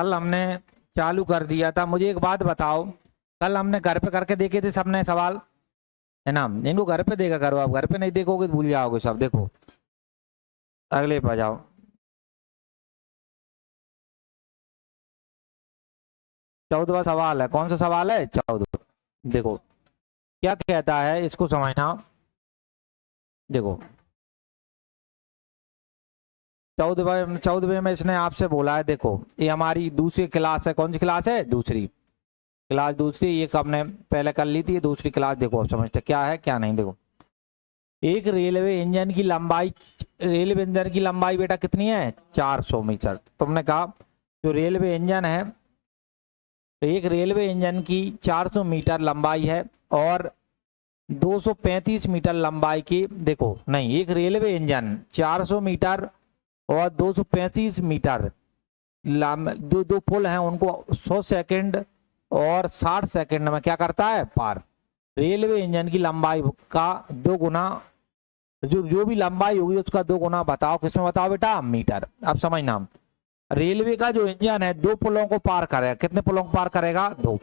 कल हमने चालू कर दिया था। मुझे एक बात बताओ, कल हमने घर पे करके देखे थे सबने सवाल, है ना? इनको घर पे देखा करो, आप घर पे नहीं देखोगे तो भूल जाओगे सब। देखो अगले पे जाओ। 14वां सवाल है। कौन सा सवाल है? 14। देखो क्या कहता है, इसको समझना। देखो 14वें में इसने आपसे बोला है, देखो ये हमारी दूसरी क्लास है। कौन सी क्लास है? दूसरी क्लास। दूसरी ये कब ने पहले कर ली थी, ये दूसरी क्लास। देखो अब समझते क्या है क्या नहीं। देखो एक रेलवे इंजन की लंबाई, रेलवे इंजन की लंबाई बेटा कितनी है? 400 मीटर। तुमने कहा जो रेलवे इंजन है, एक रेलवे इंजन की 400 मीटर लंबाई है और 235 मीटर लंबाई की, देखो नहीं, एक रेलवे इंजन 400 मीटर और 235 मीटर दो दो पुल हैं, उनको 100 सेकंड और 60 सेकंड में क्या करता है? पार। रेलवे इंजन की लंबाई का 2 गुना, जो भी लंबाई होगी उसका 2 गुना बताओ। किसमें बताओ बेटा? मीटर। अब समझना, रेलवे का जो इंजन है 2 पुलों को पार करेगा। कितने पुलों को पार करेगा? 2।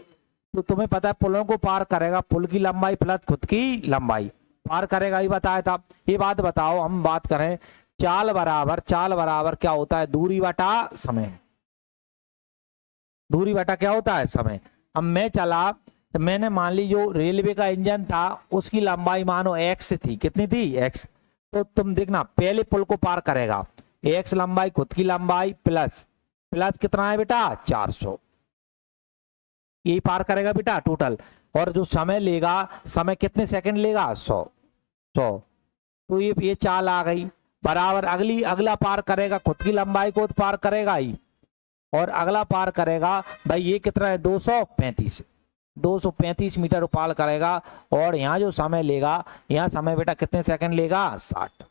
तो तुम्हें पता है पुलों को पार करेगा, पुल की लंबाई प्लस खुद की लंबाई पार करेगा, ये बताया था। ये बात बताओ, हम बात करें चाल बराबर क्या होता है? दूरी बटा समय। दूरी बटा क्या होता है? समय। अब मैं चला, तो मैंने मान ली जो रेलवे का इंजन था उसकी लंबाई मानो x थी। कितनी थी? x। तो तुम देखना पहले पुल को पार करेगा, x लंबाई खुद की लंबाई प्लस प्लस कितना है बेटा? 400। यही पार करेगा बेटा टोटल। और जो समय लेगा, समय कितने सेकंड लेगा? 100। 100। तो ये चाल आ गई बराबर। अगला पार करेगा, खुद की लंबाई को तो पार करेगा ही, और अगला पार करेगा भाई ये कितना है? 235। 235 मीटर पार करेगा। और यहाँ जो समय लेगा, यहाँ समय बेटा कितने सेकंड लेगा? 60।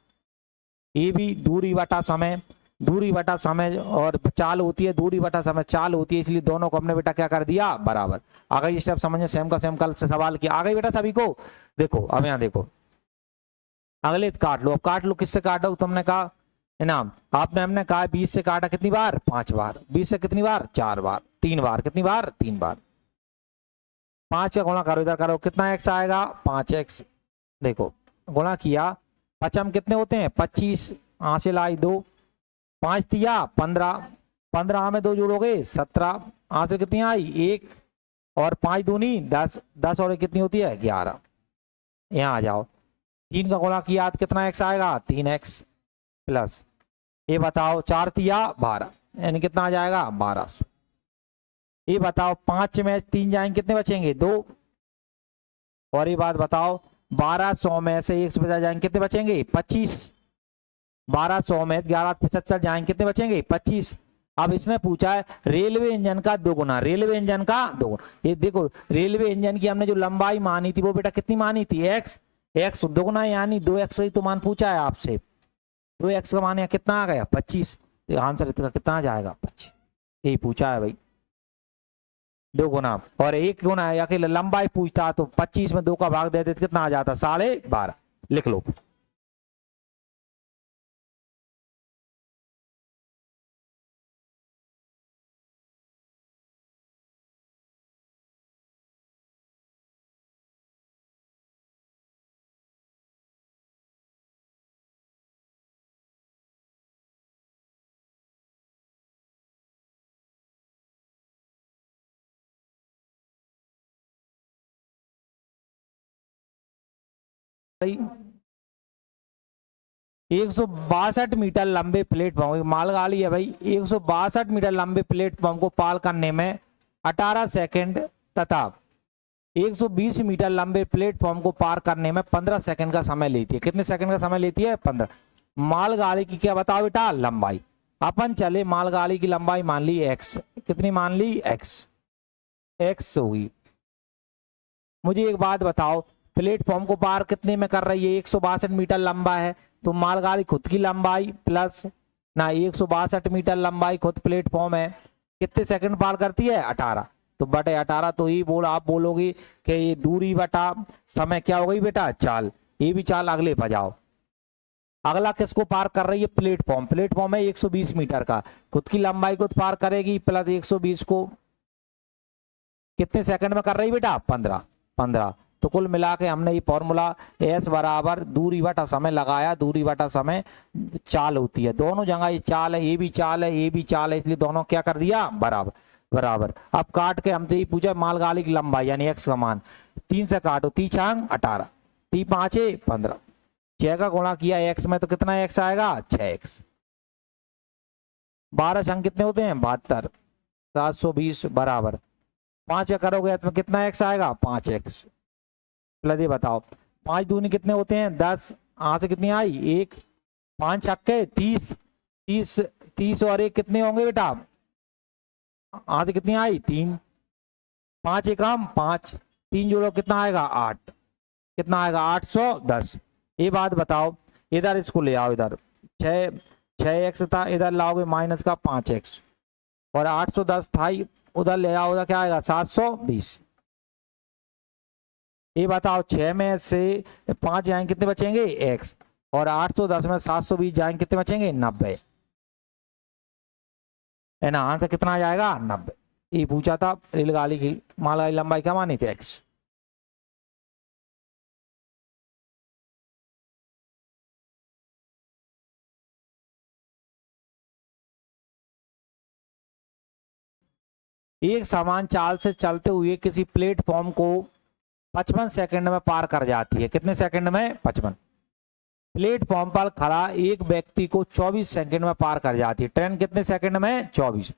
ये भी दूरी बटा समय, दूरी बटा समय और चाल होती है, दूरी बटा समय चाल होती है, इसलिए दोनों को हमने बेटा क्या कर दिया? बराबर। आ गई स्टेप समझने, सेम का सेम कल से सवाल किया। आ गई बेटा सभी को? देखो अब यहाँ देखो, अगले काट लो। अब काट लो, किससे काटो? तुमने कहा इनाम, आपने हमने कहा 20 से काटा कितनी बार? 5 बार। 20 से कितनी बार? 4 बार। 3 बार। कितनी बार? 3 बार। 5 का गुणा करो, इधर करो, कितना x आएगा? 5x। देखो गुणा किया, पचम कितने होते हैं? 25। हासिल आई 2, 5 दिया 15, 15 में 2 जोड़ोगे 17, हासिल कितनी आई? 1, और 5 दूनी 10, 10 और कितनी होती है? 11। यहाँ आ जाओ, 3 का गुणा किया तो कितना x आएगा? 3x प्लस, ये बताओ 4 दिया 12, यानी कितना आ जाएगा? 1200। ये बताओ 5 में 3 जाएंगे कितने बचेंगे? 2। और ये बात बताओ 1200 में से 1 बचा जाएंगे कितने बचेंगे? 25। 1200 में 1175 जाएंगे कितने बचेंगे? 25। अब इसने पूछा है रेलवे इंजन का 2 गुना, रेलवे इंजन का 2 गुना। ये देखो रेलवे इंजन की हमने जो लंबाई मानी थी वो बेटा कितनी मानी थी? x। x 2 गुना यानी 2x ही तो मान पूछा है आपसे। 2x का मान कितना आ गया? 25। तो आंसर इसका कितना आ जाएगा? 25। यही पूछा है भाई, 2 गुना। और 1 गुना या कि लंबाई पूछता तो 25 में 2 का भाग दे देते कितना आ जाता? 12.5। लिख लो। भाई 162 मीटर लंबे प्लेटफॉर्म, मालगाड़ी है भाई, 162 मीटर लंबे प्लेटफॉर्म को पार करने में 18 सेकंड तथा 120 मीटर लंबे प्लेटफॉर्म को पार करने में 15 सेकंड का समय लेती है। कितने सेकंड का समय लेती है? 15। मालगाड़ी की क्या बताओ बेटा? लंबाई। अपन चले मालगाड़ी की लंबाई मान ली x। कितनी मान ली? x होगी। मुझे एक बात बताओ, प्लेटफॉर्म को पार कितने में कर रही है? 162 मीटर लंबा है, तो मालगाड़ी खुद की लंबाई प्लस ना 162 मीटर लंबाई खुद प्लेटफॉर्म है, कितने सेकंड पार करती है? 18। तो बटे 18, तो ही आप बोलोगे कि ये दूरी बटा समय क्या हो गई बेटा? चाल। ये भी चाल अगले पर जाओ। अगला किसको पार कर रही है? प्लेटफॉर्म। प्लेटफॉर्म है 120 मीटर का, खुद की लंबाई को पार करेगी प्लस 120 को कितने सेकंड में कर रही बेटा? 15। तो कुल मिला के हमने ये फॉर्मूला एस बराबर दूरी बटा समय लगाया, दूरी बटा समय चाल होती है, दोनों जगह ये चाल है, ये भी चाल है, ये भी चाल है, इसलिए दोनों क्या कर दिया? बराबर बराबर। अब काट के हमसे ये पूछा मालगाड़ी की लंबाई यानी एक्स का मान, 3 से काटो, 3 छांग 18, 3 पांचे 15, 6 का गुणा किया एक्स में तो कितना एक्स आएगा? 6x। 12 छंग कितने होते हैं? 72, 720 बराबर 5 करोगे तो कितना एक्स आएगा? 5x। प्लस ये बताओ 5 दूनी कितने होते हैं? 10, यहाँ से कितनी आई? 1, 5 छक्के 30, 30 30 और 1 कितने होंगे बेटा? यहाँ से कितनी आई? 3, 5 एकम 5, 3 जोड़ो कितना आएगा? 8, कितना आएगा? 810। ये बात बताओ, इधर इसको ले आओ, इधर 6x था, इधर लाओगे माइनस का 5x, और 810 था उधर ले आओ, उधर क्या आएगा? 720। ये बताओ 6 में से 5 जाएंगे कितने बचेंगे? x, और 810 में 720 जाएंगे कितने बचेंगे? 90, है ना? आंसर कितना आ जाएगा? 90। ये पूछा था रेलगाड़ी की मालगाड़ी लंबाई क्या मानी थी? x। एक समान चाल से चलते हुए किसी प्लेटफॉर्म को 55 सेकंड में पार कर जाती है। कितने सेकंड में? 55। प्लेटफॉर्म पर खड़ा एक व्यक्ति को 24 सेकंड में पार कर जाती है। ट्रेन कितने सेकंड में? 24।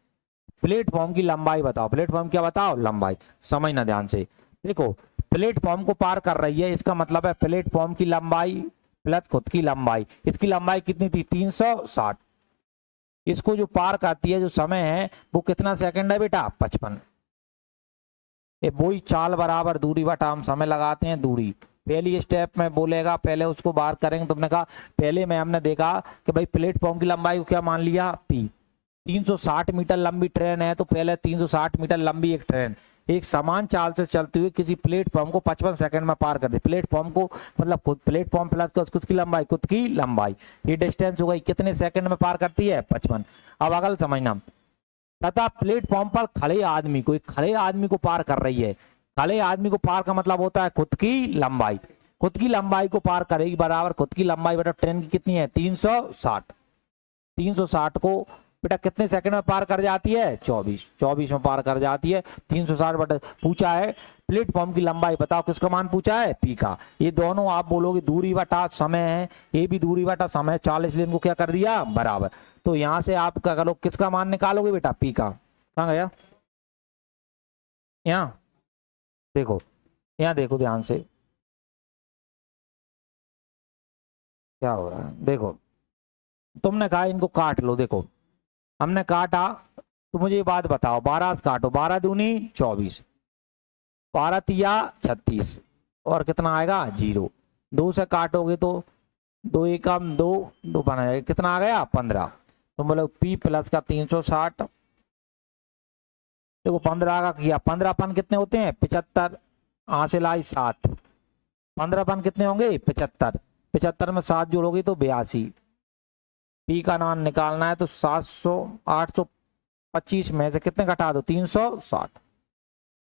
प्लेटफॉर्म की लंबाई बताओ। प्लेटफॉर्म क्या बताओ? लंबाई। समझना ध्यान से, देखो प्लेटफॉर्म को पार कर रही है, इसका मतलब है प्लेटफॉर्म की लंबाई प्लस खुद की लंबाई। इसकी लंबाई कितनी थी? 360। इसको जो पार करती है जो समय है वो कितना सेकंड है बेटा? 55। ये वही चाल बराबर दूरी बटा हम समय लगाते हैं, दूरी पहली स्टेप में बोलेगा, पहले उसको बाहर करेंगे। तुमने कहा पहले में हमने देखा कि भाई प्लेटफॉर्म की लंबाई को क्या मान लिया? p। 360 मीटर लंबी ट्रेन है तो पहले 360 मीटर लंबी एक ट्रेन एक समान चाल से चलते हुए किसी प्लेटफॉर्म को 55 सेकंड में पार कर दे। प्लेटफॉर्म को मतलब खुद प्लेटफॉर्म प्लस खुद की लंबाई, खुद की लंबाई, ये डिस्टेंस हो गई, कितने सेकंड में पार करती है? 55। अब अगल समझना, तथा प्लेटफॉर्म पर खड़े आदमी को, एक खड़े आदमी को पार कर रही है। खड़े आदमी को पार का मतलब होता है खुद की लंबाई। खुद की लंबाई को पार करेगी बराबर खुद की लंबाई बेटा ट्रेन की कितनी है? 360। 360 को बेटा कितने सेकंड में पार कर जाती है? 24। 24 में पार कर जाती है। 360 बेटा पूछा है प्लेटफॉर्म की लंबाई, बताओ किसका मान पूछा है? पी का। ये दोनों आप बोलोगे दूरी बटा समय है, ये भी दूरी बटा समय 40, इसलिए इनको क्या कर दिया? बराबर। तो यहां से आप क्या करो, किसका मान निकालोगे बेटा? पी का। कहां गया? यहाँ देखो, यहाँ देखो ध्यान से क्या हो रहा है। देखो तुमने कहा इनको काट लो, देखो हमने काटा, तो मुझे ये बात बताओ 12 से काटो, 12 दूनी 24, 12 तिया 36, और कितना आएगा? 0। 2 से काटोगे तो 2 एकम 2, 2 बना जाएगा, कितना आ गया? 15। तो बोलो पी प्लस का 360, देखो 15 का किया, 15 पन कितने होते हैं? 75, हासिल आई 7, 15 पन कितने होंगे? 75। 75 में 7 जोड़ोगे तो 82। पी का मान निकालना है तो 825 में से कितने घटा दो? 360।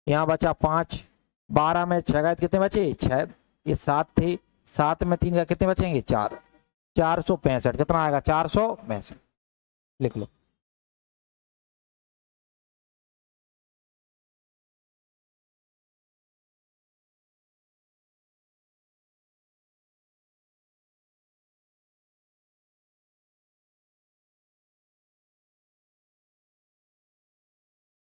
यहाँ बचा 5, 12 में 6 गए कितने बचे? 6, ये 7 थे, 7 में 3 का कितने बचेंगे? 4, 465। कितना आएगा? 465। लिख लो।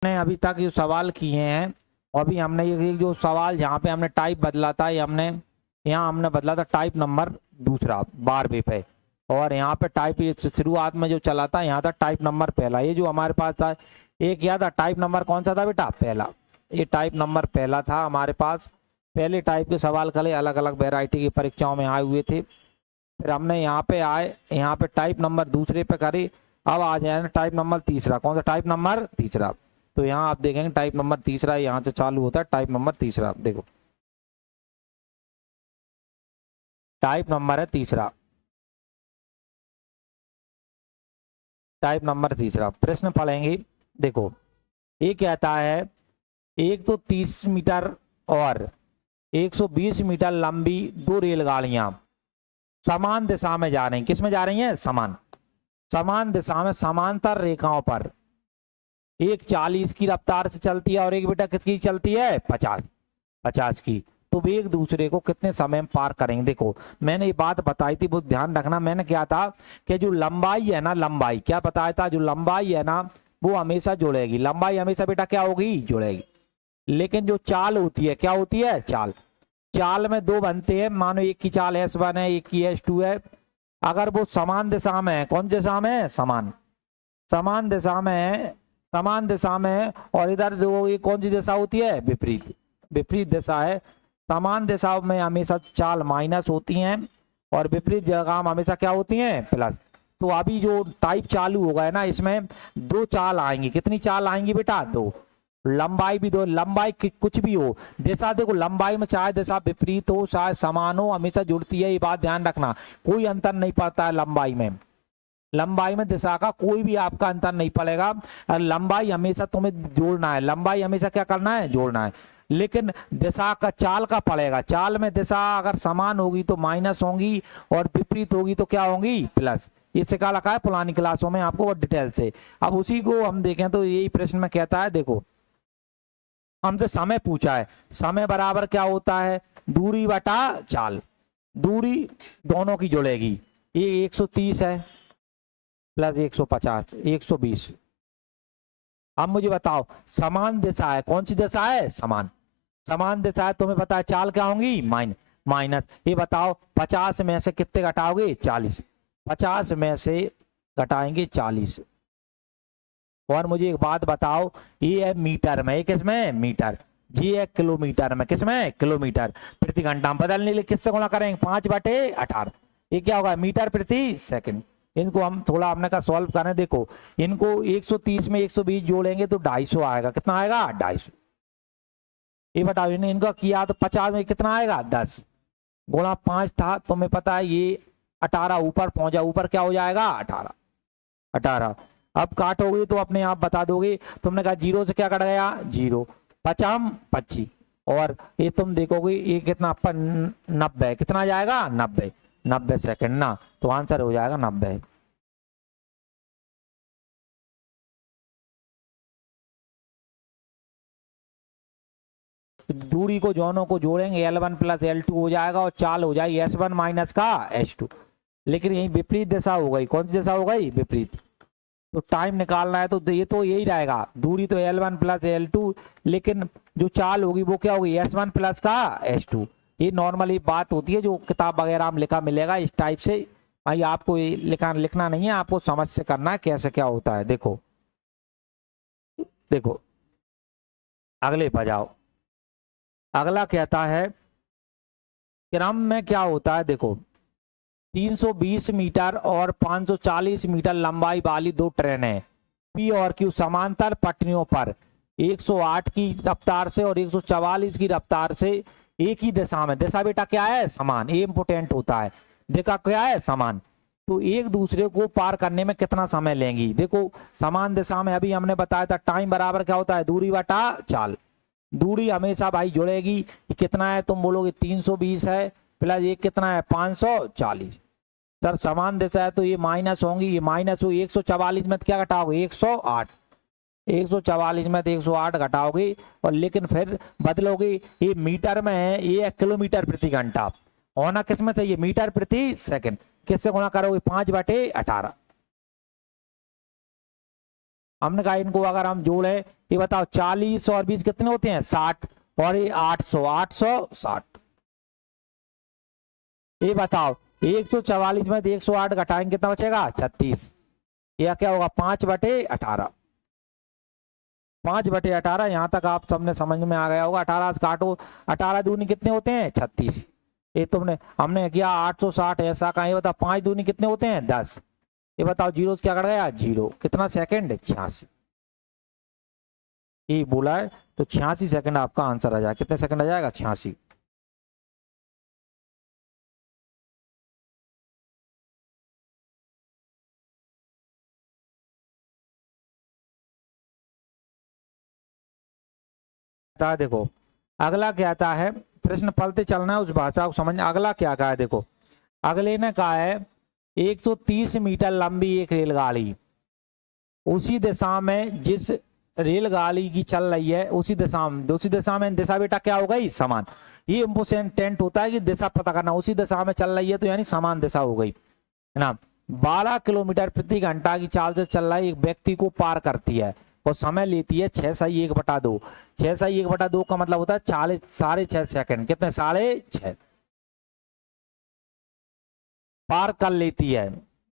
अभी तक जो सवाल किए हैं, और भी हमने ये जो सवाल जहाँ पे हमने टाइप बदला था, ये हमने यहाँ हमने बदला था टाइप नंबर दूसरा 12वें पे, और यहाँ पे टाइप शुरुआत में जो चला था यहाँ था टाइप नंबर पहला। ये जो हमारे पास था एक क्या था? टाइप नंबर कौन सा था बेटा? पहला। ये टाइप नंबर पहला था हमारे पास। पहले टाइप के सवाल कल अलग अलग वेराइटी की परीक्षाओं में आए हुए थे, फिर हमने यहाँ पे आए, यहाँ पे टाइप नंबर दूसरे पे करे। अब आ जाए टाइप नंबर तीसरा। कौन सा? टाइप नंबर तीसरा। तो यहाँ आप देखेंगे टाइप नंबर तीसरा यहाँ से चालू होता है, टाइप नंबर तीसरा। देखो टाइप नंबर है तीसरा। टाइप नंबर तीसरा प्रश्न पढ़ेंगे। देखो ये कहता है एक तो 30 मीटर और 120 मीटर लंबी दो रेलगाड़ियां समान दिशा में जा रही हैं। किस में जा रही हैं? समान दिशा में समांतर रेखाओं पर, एक 40 की रफ्तार से चलती है और एक बेटा किसकी चलती है? 50 की। तो वे एक दूसरे को कितने समय में पार करेंगे? देखो मैंने ये बात बताई थी, वो ध्यान रखना। मैंने क्या था कि जो लंबाई है ना, लंबाई क्या बताया था, जो लंबाई है ना वो हमेशा जुड़ेगी। लंबाई हमेशा बेटा क्या होगी? जुड़ेगी। लेकिन जो चाल होती है, क्या होती है? चाल। चाल में दो बनते हैं, मानो एक की चाल S1 है, एक की S2 है। अगर वो समान दिशा में है, कौन दिशा में है? समान दिशा में है, समान दिशा में है, और इधर दो, ये कौन सी दिशा होती है? विपरीत दिशा है। समान दिशा में हमेशा चाल माइनस होती हैं और विपरीत जगह में हमेशा क्या होती हैं? प्लस। तो अभी जो टाइप चालू होगा है ना, इसमें दो चाल आएंगी। कितनी चाल आएंगी बेटा? दो। लंबाई भी दो, लंबाई कुछ भी हो, दिशा देखो लंबाई में चाहे दिशा विपरीत हो चाहे समान हो, हमेशा जुड़ती है। ये बात ध्यान रखना, कोई अंतर नहीं पड़ता है लंबाई में। लंबाई में दिशा का कोई भी आपका अंतर नहीं पड़ेगा। लंबाई हमेशा तुम्हें जोड़ना है, लंबाई हमेशा क्या करना है? जोड़ना है। लेकिन दिशा का चाल का पड़ेगा। चाल में दिशा अगर समान होगी तो माइनस होगी और विपरीत होगी तो क्या होगी? प्लस। ये सिखा रखा है पुरानी क्लासों में आपको डिटेल से। अब उसी को हम देखें तो यही प्रश्न में कहता है, देखो हमसे समय पूछा है। समय बराबर क्या होता है? दूरी बटा चाल। दूरी दोनों की जुड़ेगी। ये 130 है प्लस 150, 120। अब मुझे बताओ समान दिशा है, कौन सी दिशा है? समान दिशा है, तुम्हें पता है चाल क्या होंगी? माइनस। ये बताओ 50 में से कितने घटाओगे? 40। 50 में से घटाएंगे 40। और मुझे एक बात बताओ, ये है मीटर में, ये किसमें? मीटर। जी है किलोमीटर में, किसमें? किलोमीटर प्रति घंटा। हम बदलने के लिए किससे गुणा करेंगे? 5/18। ये क्या होगा? मीटर प्रति सेकंड। इनको हम थोड़ा हमने कहा सॉल्व करें। देखो इनको 130 में 120 जोड़ेंगे तो 250 आएगा। कितना आएगा? 250। ये बताओ इनका किया तो 50 में कितना आएगा? 10 गुणा 5 था, तुम्हें पता है ये 18 ऊपर पहुंचा, ऊपर क्या हो जाएगा? 18। अब काटोगे तो अपने आप बता दोगे। तुमने कहा जीरो से क्या कट गया? जीरो। 50 25। और ये तुम देखोगे ये कितना 90, कितना जाएगा? 90 सेकंड ना। तो आंसर हो जाएगा 90। दूरी को दोनों को जोड़ेंगे, L1 प्लस L2 हो जाएगा और चाल हो जाएगी S1 माइनस का S2। लेकिन यही विपरीत दिशा हो गई। कौन सी दिशा हो गई? विपरीत। तो टाइम निकालना है तो ये तो यही रहेगा। दूरी तो L1 प्लस L2, लेकिन जो चाल होगी वो क्या होगी? S1 प्लस का S2। ये नॉर्मली बात होती है जो किताब वगैरह में लिखा मिलेगा इस टाइप से। भाई आपको ये लिखना नहीं है, आपको समझ से करना है कैसे क्या होता है। देखो देखो अगले पर जाओ। अगला कहता है क्रम में क्या होता है? देखो 320 मीटर और 540 मीटर लंबाई वाली दो ट्रेनें P और Q समांतर पटरियों पर 108 की रफ्तार से और 144 की रफ्तार से एक ही दिशा में, दिशा बेटा क्या है? समान। ये इंपोर्टेंट होता है, देखा क्या है? समान। तो एक दूसरे को पार करने में कितना समय लेंगी? देखो समान दिशा में अभी हमने बताया था टाइम बराबर क्या होता है? दूरी बटा चाल। दूरी हमेशा भाई जुड़ेगी। कितना है? तुम बोलोगे 320 है प्लस एक कितना है? 540। सर समान दिशा है तो ये माइनस होंगी, ये माइनस हो। 144 में क्या घटाओगे? 108। 144 में तो 108 घटाओगे और लेकिन फिर बदलोगे। ये मीटर में है, ये है किलोमीटर प्रति घंटा। होना किस में चाहिए? मीटर प्रति सेकंड। किससे गुणा करोगे? 5/18। हमने कहा इनको अगर हम जोड़े, ये बताओ 40 और 20 कितने होते हैं? 60। और ये 860। ये बताओ 144 में 108 घटाएंगे कितना बचेगा? 36। यह क्या होगा? 5/18। 5/18। यहां तक आप सबने समझ में आ गया होगा। 18 से काटो, 18 दूनी कितने होते हैं? 36। ये तुमने हमने किया 860 ऐसा कहा। ये बताओ 5 दूनी कितने होते हैं? 10। ये बताओ जीरो क्या कट गया? जीरो। कितना सेकंड? 86। ये बोला है तो 86 सेकंड आपका आंसर आ जाएगा। कितने सेकंड आ जाएगा? 86। था देखो, अगला क्या आता है, प्रश्न पढ़ते चलना है, उस भाषा को समझना। अगला क्या कहा है देखो, अगले ने कहा है 130 मीटर लंबी एक रेलगाड़ी उसी दिशा में जिस रेलगाड़ी की चल रही है उसी दिशा में दिशा बेटा क्या हो गई, समान। ये इंपोर्टेंट होता है कि दिशा पता करना, उसी दिशा में चल रही है तो यानी समान दिशा हो गई, है ना। 12 किलोमीटर प्रति घंटा की चाल से चल रहा है एक व्यक्ति को पार करती है और समय लेती है 6×1/2। 6×1/2 का मतलब होता है 6.5 सेकंड। कितने, 6.5 पार कर लेती है।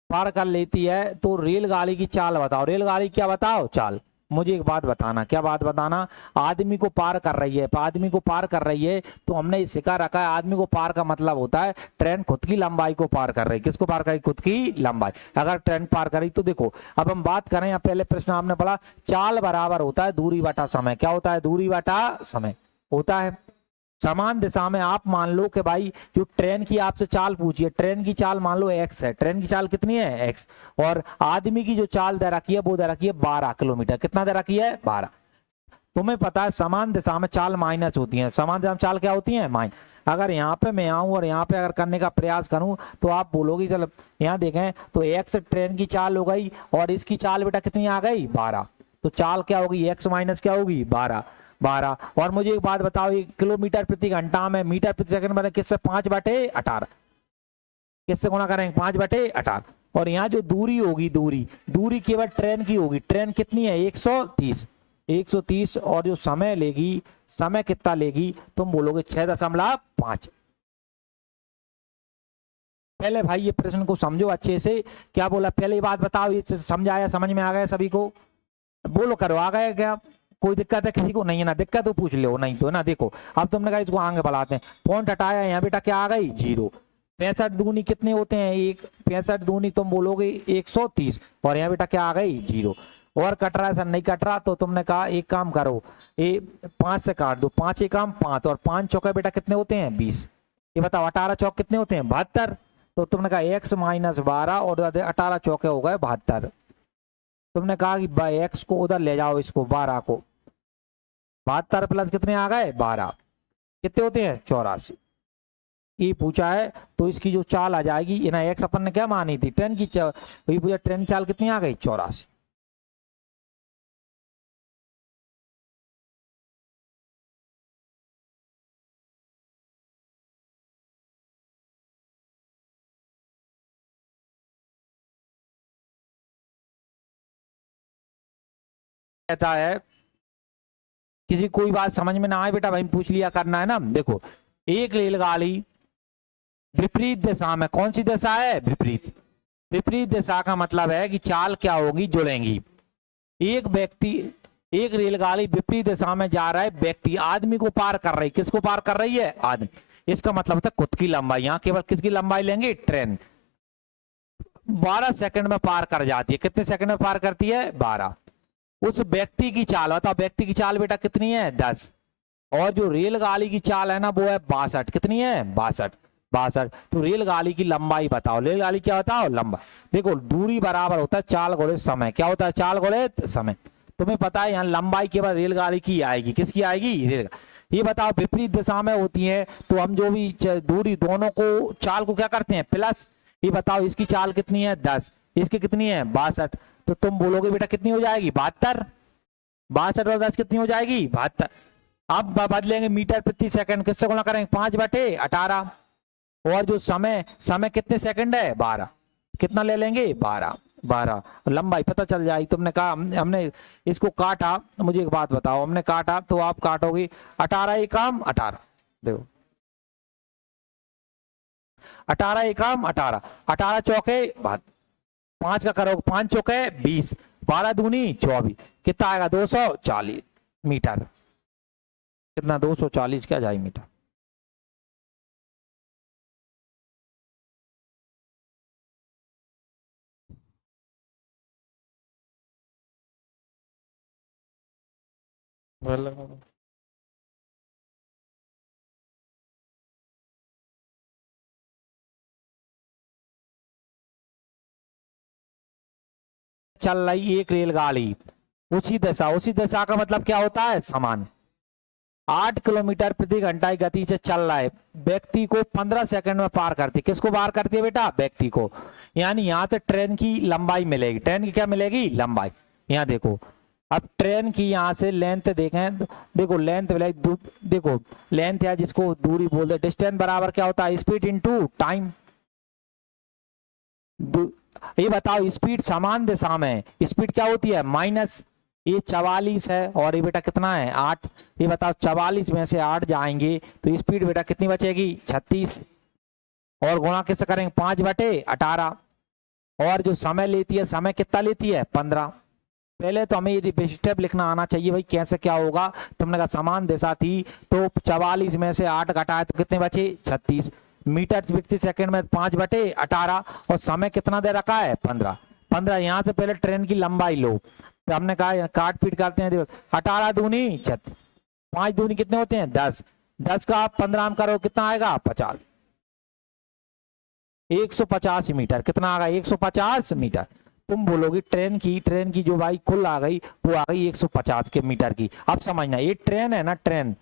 पार कर लेती है तो रेलगाड़ी की चाल बताओ। रेलगाड़ी क्या बताओ, चाल। मुझे एक बात बताना, क्या बात बताना, आदमी को पार कर रही है, आदमी को पार कर रही है तो हमने सिखा रखा है आदमी को पार का मतलब होता है ट्रेन खुद की लंबाई को पार कर रही है। किसको पार कर रही, खुद की लंबाई। अगर ट्रेन पार करी तो देखो, अब हम बात करें, या पहले प्रश्न आपने पढ़ा, चाल बराबर होता है दूरी बटा समय। क्या होता है, दूरी बटा समय होता है। समान दिशा में आप मान लो कि भाई जो ट्रेन की आपसे चाल पूछी है, ट्रेन की चाल मान लो x है, ट्रेन की चाल कितनी है, x, और आदमी की जो चाल दे रखी है वो दे रखी है 12 किलोमीटर। कितना दे रखी है, 12। तुम्हें पता है समान दिशा में चाल माइनस होती है, समान दिशा में चाल क्या होती है, माइन। अगर यहाँ पे मैं आऊं और यहाँ पे अगर करने का प्रयास करूं तो आप बोलोगे, चलो यहाँ देखें तो x ट्रेन की चाल हो गई और इसकी चाल बेटा कितनी आ गई, 12। तो चाल क्या होगी, x माइनस क्या होगी, 12। और मुझे एक बात बताओ, ये किलोमीटर प्रति घंटा में मीटर प्रति सेकंड बने किससे, 5/18। किससे गुणा करेंगे, 5/18। और यहाँ जो दूरी होगी, दूरी केवल ट्रेन की होगी। ट्रेन कितनी है, 130। और जो समय लेगी, समय कितना लेगी, तुम बोलोगे 6.5। पहले भाई ये प्रश्न को समझो अच्छे से, क्या बोला पहले ये बात बताओ, ये समझाया, समझ में आ गया सभी को, बोलो करो, आ गए क्या, कोई दिक्कत है किसी को, नहीं है ना, दिक्कत तो पूछ लो, नहीं तो ना। देखो अब तुमने कहा इसको आगे बढ़ाते हैं, पॉइंट हटाया, यहाँ बेटा क्या आ गई, 0। 65 दूनी कितने होते हैं, 1। 65 दूनी तुम बोलोगे 130, और यहाँ बेटा क्या आ गई, 0। और कट रहा है सर, नहीं कट रहा, तो तुमने कहा एक काम करो, ये 5 से काट दो, 5 एकम 5, और 5 चौके बेटा कितने होते हैं, 20। ये बताओ 18 चौक कितने होते हैं, 72। तो तुमने कहा x - 12 और 18 चौके हो गए 72। तुमने कहा कि x को उधर ले जाओ, इसको 12 को, 72 प्लस कितने आ गए, 12, कितने होते हैं, 84। ये पूछा है तो इसकी जो चाल आ जाएगी, ना एक्स अपन ने क्या मानी थी, ट्रेन की चाल, वही पूछा ट्रेन की चाल कितनी आ गई, 84। कहता है किसी कोई बात समझ में ना आए बेटा भाई पूछ लिया करना है ना। देखो एक रेलगाड़ी विपरीत दिशा में, कौन सी दिशा है, विपरीत। विपरीत दिशा का मतलब है कि चाल क्या होगी, जुड़ेंगी। एक व्यक्ति, एक रेलगाड़ी विपरीत दिशा में जा रहा है, व्यक्ति आदमी को पार कर रही, किसको पार कर रही है, आदमी। इसका मतलब होता है खुद की लंबाई। यहाँ केवल किसकी लंबाई लेंगे, ट्रेन। 12 सेकंड में पार कर जाती है। कितने सेकंड में पार करती है, 12। उस व्यक्ति की चाल बताओ, व्यक्ति की चाल बेटा कितनी है, 10। और जो रेलगाड़ी की चाल है ना वो है 62। कितनी है, 62। तो रेलगाड़ी की लंबाई बताओ, रेलगाड़ी क्या बताओ, लंबाई। देखो दूरी बराबर होता है चाल गुणे समय। क्या होता है, चाल गुणे समय। तुम्हें पता है यहाँ लंबाई केवल रेलगाड़ी की आएगी, किसकी आएगी, रेलगाड़ी। ये बताओ विपरीत दिशा में होती है तो हम जो भी दूरी दोनों को, चाल को क्या करते हैं, प्लस। ये बताओ इसकी चाल कितनी है, 10, इसकी कितनी है, 62। तो तुम बोलोगे बेटा कितनी हो जाएगी, 72। 62 और 10 कितनी हो जाएगी, 72। अब बदलेंगे मीटर प्रति सेकंड, किससे गुणा करेंगे, 5/18। और जो समय, समय कितने सेकंड है, 12। कितना ले लेंगे, 12। लंबाई पता चल जाएगी। तुमने कहा हमने इसको काटा, मुझे एक बात बताओ, हमने काटा तो आप काटोगे 18 एकम 18। देखो 18 एकम 18, 18 चौके 5 का करोगे, 5 चौके 20, 12 दूनी 24, कितना आएगा, 240 मीटर। कितना, 240 क्या जाए मीटर। चल रही एक रेलगाड़ी उसी दिशा का मतलब क्या होता है, समान। 8 किलोमीटर प्रति घंटा की गति से चल रहा है, व्यक्ति को 15 सेकंड में पार करती है। किसको पार करती है बेटा? व्यक्ति को। यानी यहाँ से ट्रेन की लंबाई मिलेगी। ट्रेन की क्या मिलेगी? लंबाई। यहाँ देखो, अब ट्रेन की यहाँ से लेंथ देखें, देखो लेंथ देखो लेंथ है जिसको दूरी बोलते हैं। डिस्टेंस बराबर क्या होता है? Speed into time. ये बताओ, स्पीड समान दिशा में स्पीड क्या होती है? माइनस। ये 44 है और ये बेटा कितना है? 8। ये बताओ 44 में से 8 जाएंगे तो स्पीड बेटा कितनी बचेगी? 36। और गुणा किससे करेंगे? 5/18। और जो समय लेती है, समय कितना लेती है? 15। पहले तो हमें ये स्टेप लिखना आना चाहिए भाई, कैसे क्या होगा। तुमने कहा समान दिशा थी तो 44 में से 8 घटाए तो कितने बचे? 36। मीटर प्रति सेकंड में 5/18 और समय कितना दे रखा है? 15। यहाँ से पहले ट्रेन की लंबाई लो, तो हमने कहा काट पीट करते हैं। देखो 18 दूनी 36, 5 दूनी कितने होते हैं? 10। 10 का आप 15 में करो कितना आएगा? 50। 150 मीटर। कितना आ गया? 150 मीटर। तुम बोलोगी ट्रेन की जो भाई कुल आ गई वो आ गई 150 के मीटर की। अब समझना, ये ट्रेन है ना, ट्रेन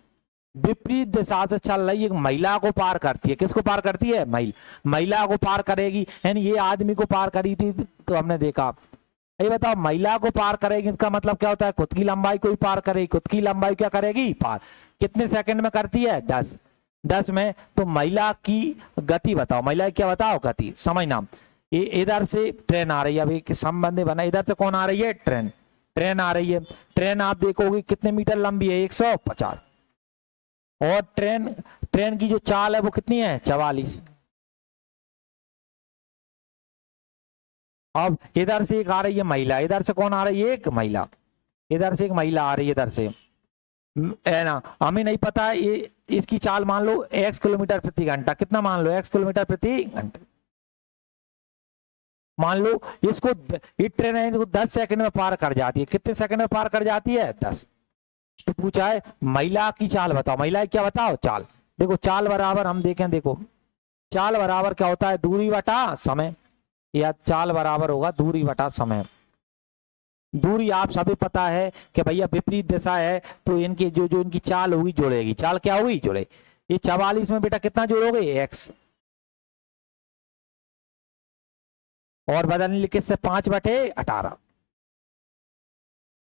विपरीत दिशा से चल रही, एक महिला को पार करती है। किसको पार करती है? महिला को पार करेगी। यानी ये आदमी को पार करी थी तो हमने देखा। ये बताओ, महिला को पार करेगी इसका मतलब क्या होता है? खुद की लंबाई को ही पार करेगी। खुद की लंबाई क्या करेगी? पार। कितने सेकंड में करती है? 10। 10 में। तो महिला की गति बताओ, महिला की क्या बताओ? गति। समझना, ये इधर से ट्रेन आ रही है, अभी संबंध बना, इधर से कौन आ रही है? ट्रेन आ रही है। ट्रेन आप देखोगे कितने मीटर लंबी है? 150। और ट्रेन की जो चाल है वो कितनी है? 44। अब इधर से एक आ रही है महिला, इधर से कौन आ रही है? एक महिला। इधर से एक महिला आ रही है, इधर से है ना। हमें नहीं पता है ये, इसकी चाल मान लो x किलोमीटर प्रति घंटा। कितना मान लो? x किलोमीटर प्रति घंटा। मान लो इसको, ये ट्रेन है इसको 10 सेकंड में पार कर जाती है। कितने सेकंड में पार कर जाती है? 10। तो पूछा है महिला की चाल बताओ। महिला की क्या बताओ? चाल। देखो चाल बराबर हम देखें, देखो चाल बराबर क्या होता है? दूरी बटा समय। या चाल बराबर होगा दूरी बटा समय। दूरी आप सभी पता है कि भैया विपरीत दिशा है तो इनकी जो इनकी चाल होगी जुड़ेगी। चाल क्या होगी? जुड़े। ये 44 में बेटा कितना जोड़ोगे? x। और बदलने लिखे से 5/18।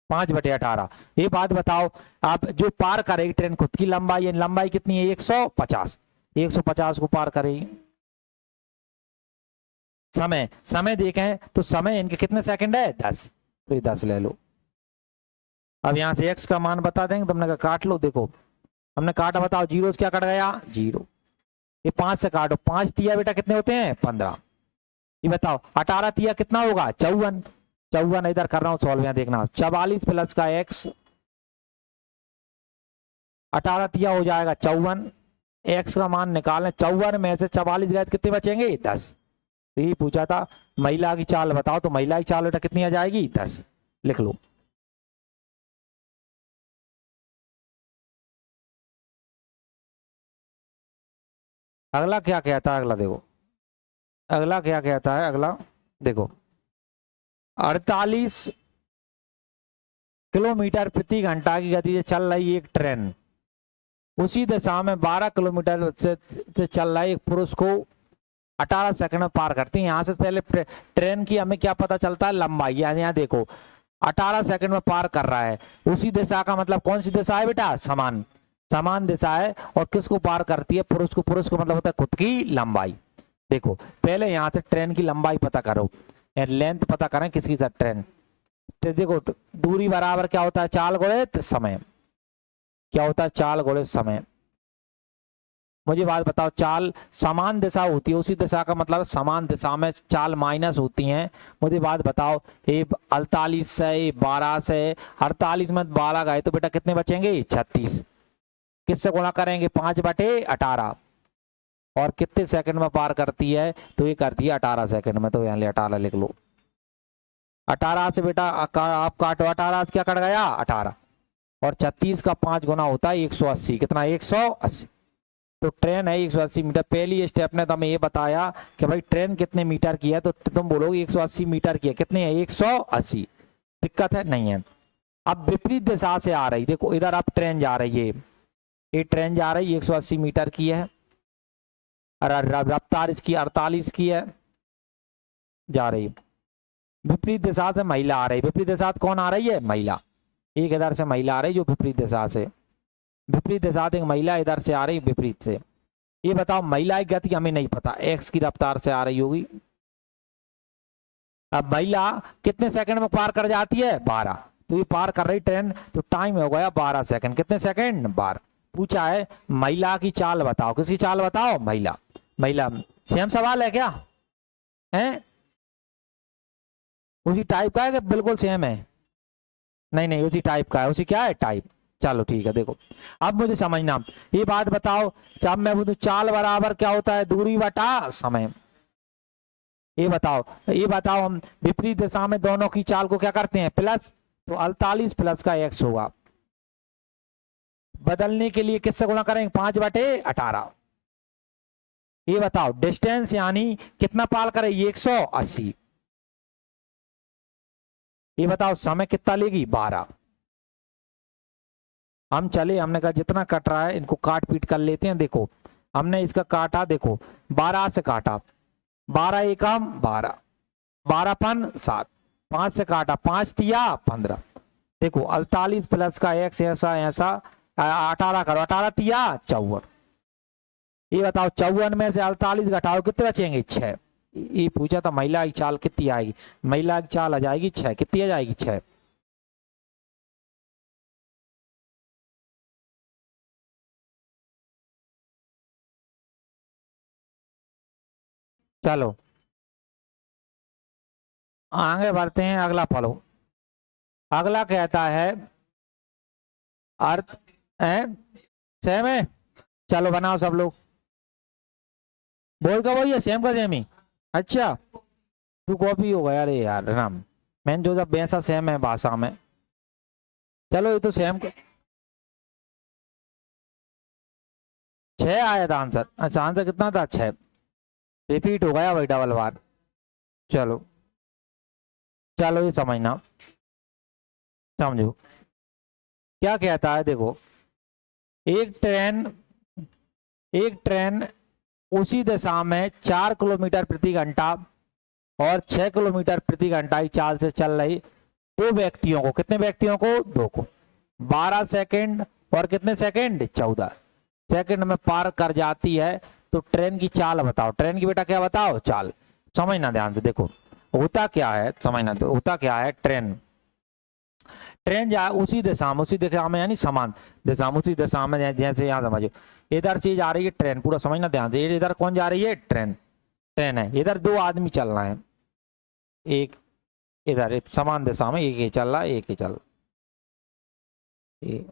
5/18। ये बात बताओ, आप जो पार करेगी ट्रेन खुद की लंबाई, लंबाई कितनी है? 150। 150 को पार करेगी। समय देखें तो समय इनके कितने सेकंड है? 10। तो ये 10 ले लो। अब यहां से x का मान बता देंगे, तुमने कहा काट लो। देखो हमने काटा, बताओ जीरो से क्या कट गया? 0। ये 5 से काटो, 5 तिया बेटा कितने होते हैं? 15। ये बताओ 18 तिया कितना होगा? 54। 54 इधर कर रहा हूं सॉल्व, यहां देखना। 44 प्लस का x, 18 तिया हो जाएगा 54। x का मान निकालें, 54 में से 44 गए कितने बचेंगे? 10। तो ये पूछा था महिला की चाल बताओ, तो महिला की चाल बेटा कितनी आ जाएगी? 10। लिख लो। अगला क्या कहता है? अगला देखो, अगला क्या कहता है? अगला देखो, 48 किलोमीटर प्रति घंटा की गति से चल रही एक ट्रेन उसी दिशा में 12 किलोमीटर से चल रहा है एक पुरुष को 18 सेकंड में पार करती है। यहाँ से पहले ट्रेन की हमें क्या पता चलता है? लंबाई। यानी यहाँ देखो 18 सेकंड में पार कर रहा है। उसी दिशा का मतलब कौन सी दिशा है बेटा? समान दिशा है। और किसको पार करती है? पुरुष को। पुरुष को मतलब होता है खुद की लंबाई। देखो पहले यहाँ से ट्रेन की लंबाई पता करो, लेंथ पता करें किसकी साथ ट्रेन। देखो दूरी बराबर क्या होता है? चाल गुणित समय। क्या होता है? चाल गुणित समय। मुझे बात बताओ, चाल समान दिशा होती है, उसी दिशा का मतलब समान दिशा में चाल माइनस होती हैं। मुझे बात बताओ, ये 48 से 12 से 48 में 12 गए तो बेटा कितने बचेंगे? 36। किससे गुणा करेंगे? 5/18। और कितने सेकंड में पार करती है? तो ये करती है 18 सेकंड में। तो यहाँ ले 18 लिख लो। 18 से बेटा आप काटो, 18 से क्या कट गया? 18। और 36 का 5 गुना होता है 180। कितना? 180। तो ट्रेन है 180 मीटर। पहली स्टेप ने तो हमें ये बताया कि भाई ट्रेन कितने मीटर की है, तो तुम बोलोगे 180 मीटर की है। कितनी है? 180। दिक्कत है? नहीं है। अब विपरीत दिशा से आ रही, देखो इधर अब ट्रेन जा रही है, ये ट्रेन जा रही 180 मीटर की है और रफ्तार इसकी 48 की है, जा रही। विपरीत दिशा से महिला आ रही, विपरीत दिशा से कौन आ रही है? महिला। एक इधर से महिला आ रही जो विपरीत दिशा से, विपरीत दिशा से एक महिला इधर से आ रही विपरीत से। ये बताओ महिला की गति हमें नहीं पता, एक्स की रफ्तार से आ रही होगी। अब महिला कितने सेकंड में पार कर जाती है? 12। तो ये पार कर रही ट्रेन, तो टाइम हो गया 12 सेकंड। कितने सेकंड? 12। पूछा है महिला की चाल बताओ, किसकी चाल बताओ? महिला। महिला। सेम सवाल है क्या? है उसी टाइप का है कि बिल्कुल सेम है? नहीं नहीं, उसी टाइप का है। उसी क्या है? टाइप। चलो ठीक है। देखो अब मुझे समझना, ये बात बताओ, जब मैं बोलूं चाल बराबर क्या होता है? दूरी बटा समय। ये बताओ हम विपरीत दिशा में दोनों की चाल को क्या करते हैं? प्लस। तो 48 प्लस का x होगा। बदलने के लिए किससे गुणा करेंगे? 5/18। ये बताओ डिस्टेंस यानी कितना पार करे? 180। ये बताओ समय कितना लेगी? 12। हम चले, हमने कहा जितना कट रहा है इनको काट पीट कर लेते हैं। देखो हमने इसका काटा, देखो 12 से काटा, 12 एकम 12, 12 पन 7, 5 से काटा, 5 तिया 15। देखो 48 प्लस का x ऐसा 18 करो, 18 तिया 54। ये बताओ 54 में से 48 घटाओ, कितने बचेंगे? 6। ये पूछा था महिला की चाल कितनी आएगी? महिला की चाल आ जाएगी 6। कितनी आ जाएगी? 6। चलो आगे बढ़ते हैं, अगला पढ़ो। अगला कहता है अर्थ है सेम है। चलो बनाओ सब लोग। बोल का वही है, सेम का सेम ही। अच्छा तू कॉपी हो गया। अरे यार राम, मैंने जो जब वैसा सेम है भाषा में। चलो ये तो सेम 6 आया था आंसर। अच्छा आंसर कितना था? 6। रिपीट हो गया भाई डबल बार। चलो चलो ये समझना, समझो क्या कहता है। देखो एक ट्रेन उसी दिशा में 4 किलोमीटर प्रति घंटा और 6 किलोमीटर प्रति घंटा की चाल से चल रही दो व्यक्तियों को, कितने व्यक्तियों को? 2 को 12 सेकंड और कितने सेकंड? 14 सेकंड में पार कर जाती है। तो ट्रेन की चाल बताओ। ट्रेन की बेटा क्या बताओ? चाल। समझना ध्यान से। देखो होता क्या है, समझना। तो होता क्या है, ट्रेन जा उसी दिशा में यानी समान दिशा में, उसी दिशा में जैसे यहाँ समझो इधर से जा रही है ट्रेन। पूरा समझना ध्यान से। इधर कौन जा रही है? ट्रेन। ट्रेन है, इधर 2 आदमी चल रहे हैं। एक इधर एक समान दिशा में, एक ही चल रहा है, एक ही चल रहा है।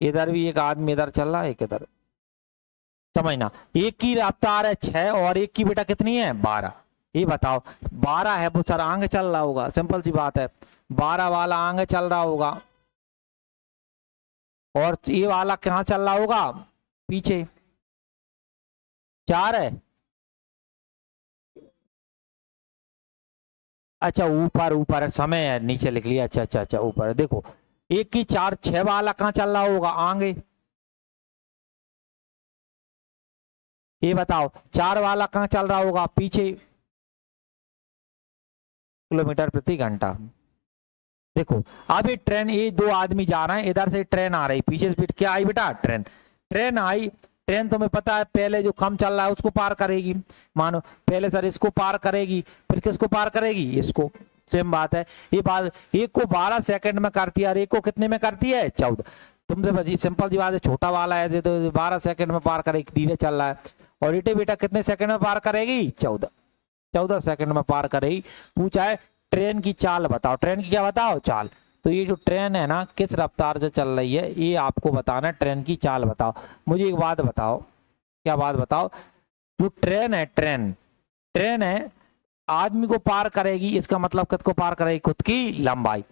इधर भी एक आदमी इधर चल रहा है, एक इधर। समझना, एक की रफ्तार है 6 और एक की बेटा कितनी है? 12। ये बताओ 12 है वो सर आगे चल रहा होगा, सिंपल सी बात है। 12 वाला आगे चल रहा होगा और ये वाला कहाँ चल रहा होगा? पीछे। 4 है। अच्छा ऊपर समय है, नीचे लिख लिया। अच्छा ऊपर। देखो एक की 4, 6 वाला कहाँ चल रहा होगा? आगे। ये बताओ 4 वाला कहाँ चल रहा होगा? पीछे। किलोमीटर प्रति घंटा। देखो अब ये ट्रेन, ये 2 आदमी जा रहे हैं, इधर से ट्रेन आ रही, पीछे से क्या आई बेटा? ट्रेन आई। ट्रेन तुम्हें पता है पहले जो कम चल रहा है उसको पार करेगी। मानो पहले सर इसको पार करेगी, फिर किसको पार करेगी? इसको। सेम बात है। ये बात एक को 12 सेकंड में करती है और एक को कितने में करती है? 14। तुमसे बची सिंपल सी बात है, छोटा वाला है तो 12 सेकंड में पार करेगी, धीरे चल रहा है। और इटे बेटा कितने सेकंड में पार करेगी? 14 सेकंड में पार करेगी। पूछा है ट्रेन की चाल बताओ। ट्रेन की क्या बताओ? चाल। तो ये जो ट्रेन है ना किस रफ्तार से चल रही है ये आपको बताना है। ट्रेन की चाल बताओ। मुझे एक बात बताओ, क्या बात बताओ? जो ट्रेन है आदमी को पार करेगी, इसका मतलब किसको पार करेगी? खुद की लंबाई।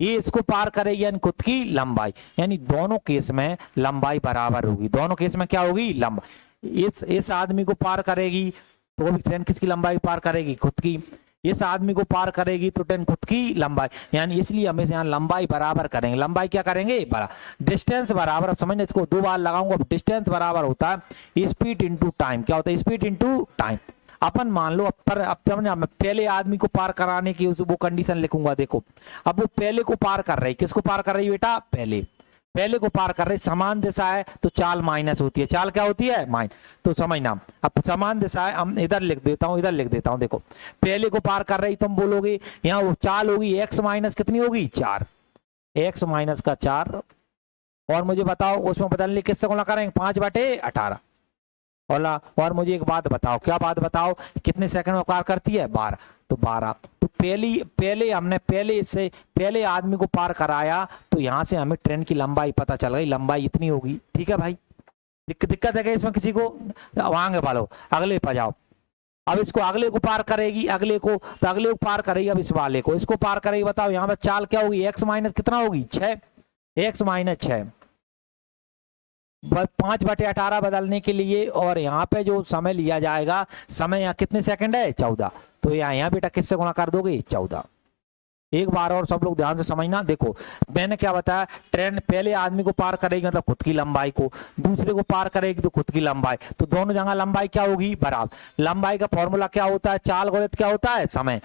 ये इसको पार करेगी यानी खुद की लंबाई, यानी दोनों केस में लंबाई बराबर होगी। दोनों केस में क्या होगी? लंबाई। इस आदमी को पार करेगी तो भी ट्रेन किसकी लंबाई पार करेगी? खुद की। इस आदमी को पार करेगी तो ट्रेन खुद की लंबाई, यानी इसलिए हमेशा यहाँ लंबाई बराबर करेंगे। लंबाई क्या करेंगे, बराबर, डिस्टेंस बराबर, अब समझने इसको दो बार लगाऊंगा, डिस्टेंस बराबर होता है स्पीड इंटू टाइम। क्या होता है, स्पीड इंटू टाइम। अपन मान लो अब समझना, मैं पहले आदमी को पार कराने की वो कंडीशन लिखूंगा। देखो अब वो पहले को पार कर रही, किसको पार कर रही बेटा, पहले को पार कर रही, समान दिशा है तो चाल माइनस होती है। चाल क्या होती है, माइनस। तो समझना, अब समान दिशा है, हम इधर लिख देता हूं, इधर लिख देता हूं। देखो पहले को पार कर रही, तुम बोलोगे यहाँ वो चाल होगी एक्स माइनस कितनी होगी, 4, एक्स माइनस का 4। और मुझे बताओ उसमें बदलने किससे गुणा करेंगे, 5/18। और मुझे एक बात बताओ, क्या बात बताओ, कितने सेकंड में पार करती है, 12। तो 12, तो पहले आदमी को पार कराया, तो यहां से हमें ट्रेन की लंबाई पता चल गई, लंबाई इतनी होगी। ठीक है भाई, दिक्कत है क्या इसमें किसी को, आगे बढ़ो, अगले पर जाओ। अब इसको अगले को पार करेगी, अगले को पार करेगी, अब इस वाले को, इसको पार करेगी। बताओ यहाँ पर चाल क्या होगी, एक्स माइनस कितना होगी, 6, एक्स माइनस 6, 5/18 बदलने के लिए। और यहाँ पे जो समय लिया जाएगा, समय यहाँ कितने सेकंड है, 14। तो यहाँ बेटा किससे गुणा कर दोगे, 14। एक बार और सब लोग ध्यान से समझना। देखो मैंने क्या बताया, ट्रेन पहले आदमी को पार करेगी मतलब खुद की लंबाई को, दूसरे को पार करेगी तो खुद की लंबाई, तो दोनों जगह लंबाई क्या होगी, बराबर। लंबाई का फॉर्मूला क्या होता है, चाल गुणित क्या होता है, समय।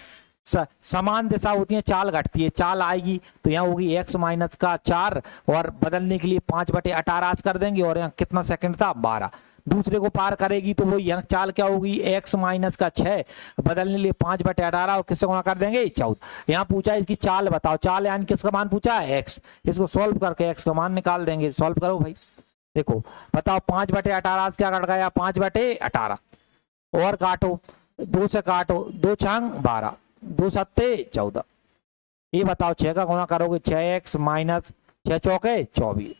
समान दिशा होती है, चाल घटती है, चाल आएगी तो यहाँ होगी एक्स माइनस का 4, और बदलने के लिए 5/18 कर देंगे, और यहाँ कितना सेकंड था, 12। दूसरे को पार करेगी तो वो यहाँ चाल क्या होगी, एक्स माइनस का 6, बदलने के लिए 5/18, और किससे गुणा कर देंगे, 14। यहाँ पूछा इसकी चाल बताओ, चाल यानी किसका मान पूछा है, एक्स। इसको सॉल्व करके एक्स का मान निकाल देंगे, सॉल्व करो भाई। देखो बताओ 5/18 क्या कट गया, 5/18, और काटो, 2 से काटो, 2 छंग 12, 2 सत्ते 14। ये बताओ 6 का गुणा करोगे, 6x माइनस 6 चौके 24।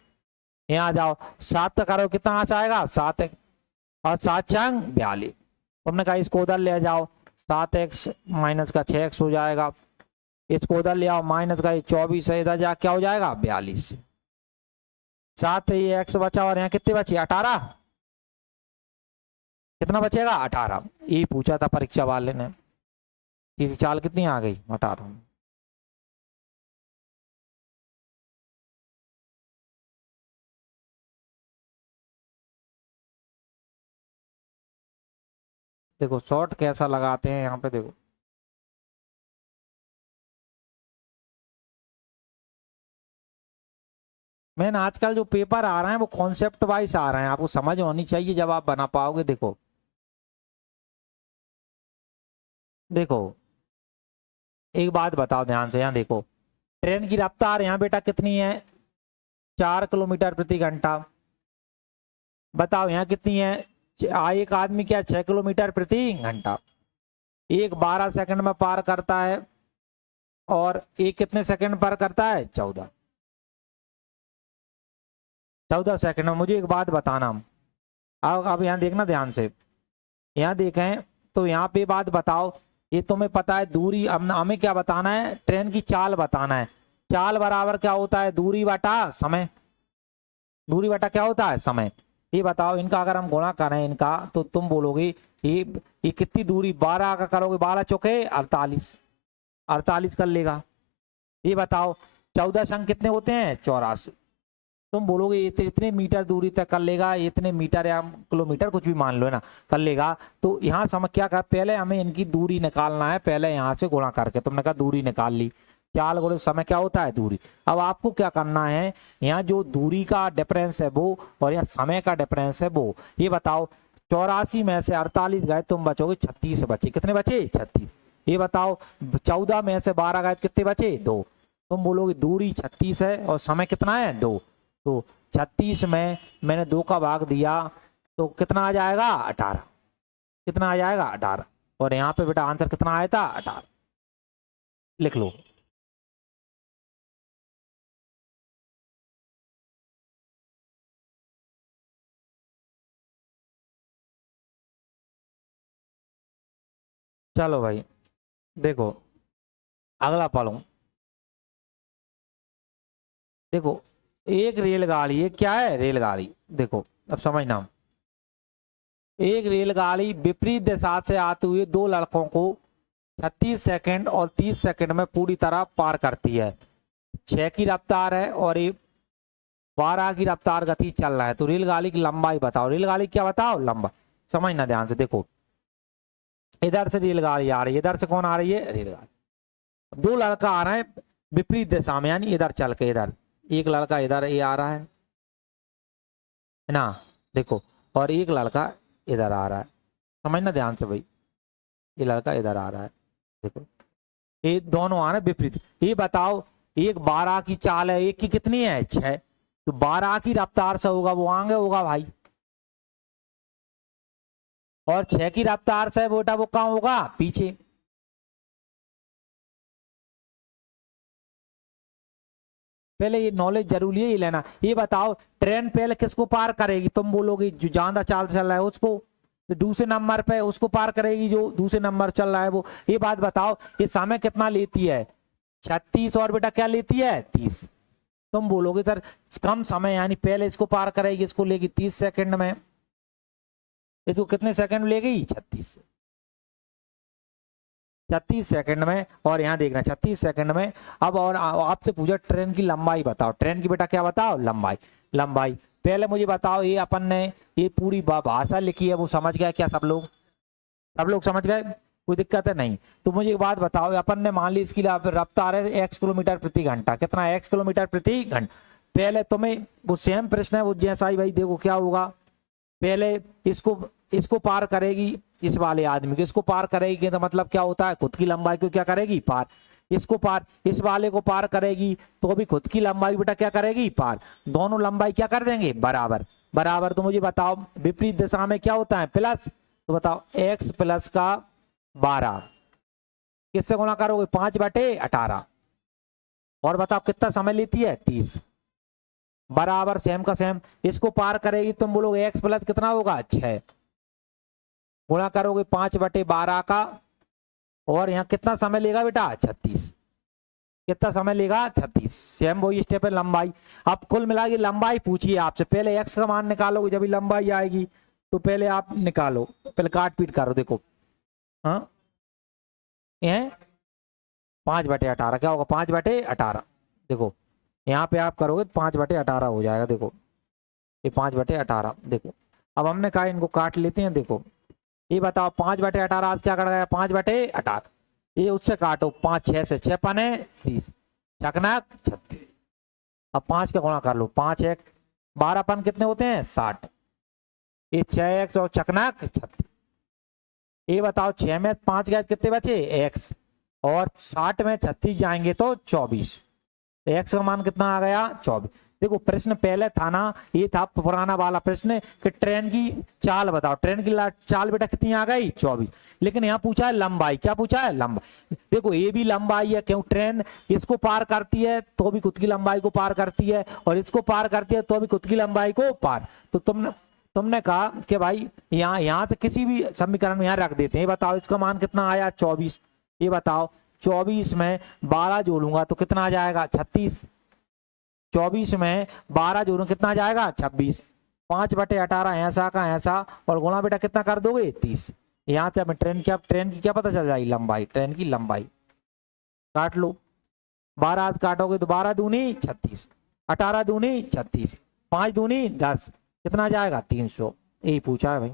यहाँ जाओ 7 का करो, कितना आंसर आएगा, 7x, और 7 छंग 42। तुमने कहा इसको उधर ले जाओ, 7x माइनस का 6x हो जाएगा, इसको उधर ले आओ, माइनस का 24 है, इधर जा क्या हो जाएगा, 42। 7 ये x बचा, और यहाँ कितने बचे, 18, कितना बचेगा, 18। ये पूछा था परीक्षा वाले ने कि चाल कितनी आ गई, 18। देखो शॉर्ट कैसा लगाते हैं यहाँ पे, देखो मैंने आजकल जो पेपर आ रहे हैं वो कॉन्सेप्ट वाइज आ रहे हैं, आपको समझ होनी चाहिए जब आप बना पाओगे। देखो देखो एक बात बताओ ध्यान से, यहाँ देखो ट्रेन की रफ्तार यहाँ बेटा कितनी है, 4 किलोमीटर प्रति घंटा। बताओ यहाँ कितनी है, एक आदमी क्या 6 किलोमीटर प्रति घंटा। एक 12 सेकंड में पार करता है, और एक कितने सेकंड पार करता है, 14 सेकंड में। मुझे एक बात बताना, अब यहाँ देखना ध्यान से, यहाँ देखें तो यहाँ पे बात बताओ, ये तुम्हें पता है दूरी, हमें क्या बताना है, ट्रेन की चाल बताना है। चाल बराबर क्या होता है, दूरी बटा समय। दूरी बटा क्या होता है, समय। ये बताओ इनका अगर हम गुणा करें इनका, तो तुम बोलोगे ये कितनी दूरी, 12 का करोगे, 12 चौके 48, 48 कर लेगा। ये बताओ 14 संग कितने होते हैं, 84। तुम बोलोगे इतने मीटर दूरी तक कर लेगा, इतने मीटर या किलोमीटर कुछ भी मान लो है ना, कर लेगा। तो यहाँ समझ क्या कर, पहले हमें इनकी दूरी निकालना है, पहले यहाँ से गुणा करके, तुमने कहा दूरी निकाल ली, चाल गुणे समय क्या होता है, दूरी। अब आपको क्या करना है, यहाँ जो दूरी का डिफरेंस है वो, और यहाँ समय का डिफरेंस है वो। ये बताओ 84 में से 48 गए, तुम बचोगे 36 बचे, कितने बचे, 36। ये बताओ 14 में से 12 गए, कितने बचे, 2। तुम बोलोगे दूरी 36 है और समय कितना है, 2। तो 36 में मैंने 2 का भाग दिया तो कितना आ जाएगा, 18। कितना आ जाएगा, 18। और यहाँ पे बेटा आंसर कितना आया था, 18। लिख लो। चलो भाई देखो अगला पढ़ो। देखो एक रेलगाड़ी, ये क्या है, रेलगाड़ी। देखो अब समझना, एक रेलगाड़ी विपरीत दिशा से आते हुए 2 लड़कों को 36 सेकंड और 30 सेकंड में पूरी तरह पार करती है। 6 की रफ्तार है और ये 12 की रफ्तार गति चल रहा है। तो रेलगाड़ी की लंबाई बताओ। रेलगाड़ी क्या बताओ? लंबा। समझना ध्यान से, देखो इधर से रेलगाड़ी आ रही है, इधर से कौन आ रही है? रेलगाड़ी। दो लड़का आ रहा है विपरीत दिशा में, यानी इधर चल के, इधर एक लड़का इधर ये आ रहा है ना, देखो, और एक लड़का इधर आ रहा है। समझना ध्यान से भाई, ये लड़का इधर आ रहा है, देखो ये दोनों आ रहे हैं विपरीत। ये बताओ, एक 12 की चाल है, एक की कितनी है? 6। तो 12 की रफ्तार से होगा वो आगे होगा भाई, और 6 की रफ्तार से बेटा वो कहाँ होगा? पीछे। पहले ये नॉलेज जरूरी है, ये लेना। ये बताओ ट्रेन पहले किसको पार करेगी? तुम बोलोगे जो ज्यादा चाल चल रहा है उसको, दूसरे नंबर पे उसको पार करेगी जो दूसरे नंबर चल रहा है वो। ये बात बताओ ये समय कितना लेती है? 36 और बेटा क्या लेती है? 30। तुम बोलोगे सर कम समय, यानी पहले इसको पार करेगी, इसको लेगी 30 सेकंड में, इसको कितने सेकंड लेगी? 36। 36 सेकंड में, और यहाँ देखना 36 सेकंड में। अब और आपसे पूछा ट्रेन की लंबाई बताओ। ट्रेन की बेटा क्या बताओ? लंबाई। लंबाई पहले मुझे बताओ, ये अपन ने ये पूरी भाषा लिखी है वो समझ गए क्या सब लोग? सब लोग समझ गए? कोई दिक्कत है? नहीं। तो मुझे एक बात बताओ, अपन ने मान ली इसकी रफ्तार है x किलोमीटर प्रति घंटा। कितना है? x किलोमीटर प्रति घंटा। पहले तुम्हें वो सेम प्रश्न है वो जैसा ही भाई, देखो क्या होगा। पहले इसको पार करेगी, इस वाले आदमी को इसको पार करेगी, तो मतलब क्या होता है? खुद की लंबाई को क्या करेगी? पार। इसको पार, इस वाले को पार करेगी तो भी खुद की लंबाई बेटा क्या करेगी? पार। दोनों लंबाई क्या कर देंगे? बराबर। बराबर। तो मुझे बताओ विपरीत दिशा में क्या होता है? प्लस। तो बताओ x प्लस का 12 किससे गुणा करोगे? 5/18। और बताओ कितना समय लेती है? 30। बराबर, सेम का सेम। इसको पार करेगी, तुम बोलोगे x प्लस कितना होगा? 6। गुणा करोगे 5/12 का, और यहाँ कितना समय लेगा बेटा? 36। कितना समय लेगा? 36। सेम वही स्टेप है, लंबाई। अब कुल मिला के लंबाई पूछिए आपसे। पहले x का मान निकालोगे, जब लंबाई आएगी तो पहले आप निकालो, पहले काट पीट करो। देखो हाँ, ये 5/18 क्या होगा? 5/18। देखो यहाँ पे आप करोगे 5/18 हो जाएगा। देखो ये 5/18। देखो अब हमने कहा इनको काट लेते हैं। देखो ये बताओ 5/18 आज क्या कर गया? 5/18। ये उससे काटो, 5 6 से 6 पने 30, चकनाक 36। अब 5 का गुणा कर लो, 5 1 12 पन कितने होते हैं? 60। ये 6x और चकनाक 36। ये बताओ 6 में 5 गए कितने बचे? x, और 60 में 36 जाएंगे तो 24। x का मान कितना आ गया? 24। देखो प्रश्न पहले था ना, ये था पुराना वाला प्रश्न कि ट्रेन की चाल बताओ। ट्रेन की चाल बेटा कितनी आ गई? 24। लेकिन यहाँ पूछा है लंबाई। क्या पूछा है? लंबाई। देखो ये भी लंबाई है, क्यों? ट्रेन इसको पार करती है तो भी खुद की लंबाई को पार करती है, और इसको पार करती है तो भी खुद की लंबाई को पार। तो तुमने कहा कि भाई यहाँ से किसी भी समीकरण में यहाँ रख देते हैं। बताओ इसका मान कितना आया? 24। ये बताओ 24 में 12 जोड़ूंगा तो कितना आ जाएगा? 36। 24 में 12 जोड़ूंगा कितना आ जाएगा? 26। 5/18 ऐसा का ऐसा, और गुणा बेटा कितना कर दोगे? 30। यहाँ से हमें ट्रेन की क्या पता चल जाएगी? लंबाई। ट्रेन की लंबाई काट लो। 12 आज काटोगे तो 12 दूनी 36, 18 दूनी 36, 5 दूनी 10, कितना जाएगा? 300। यही पूछा है भाई।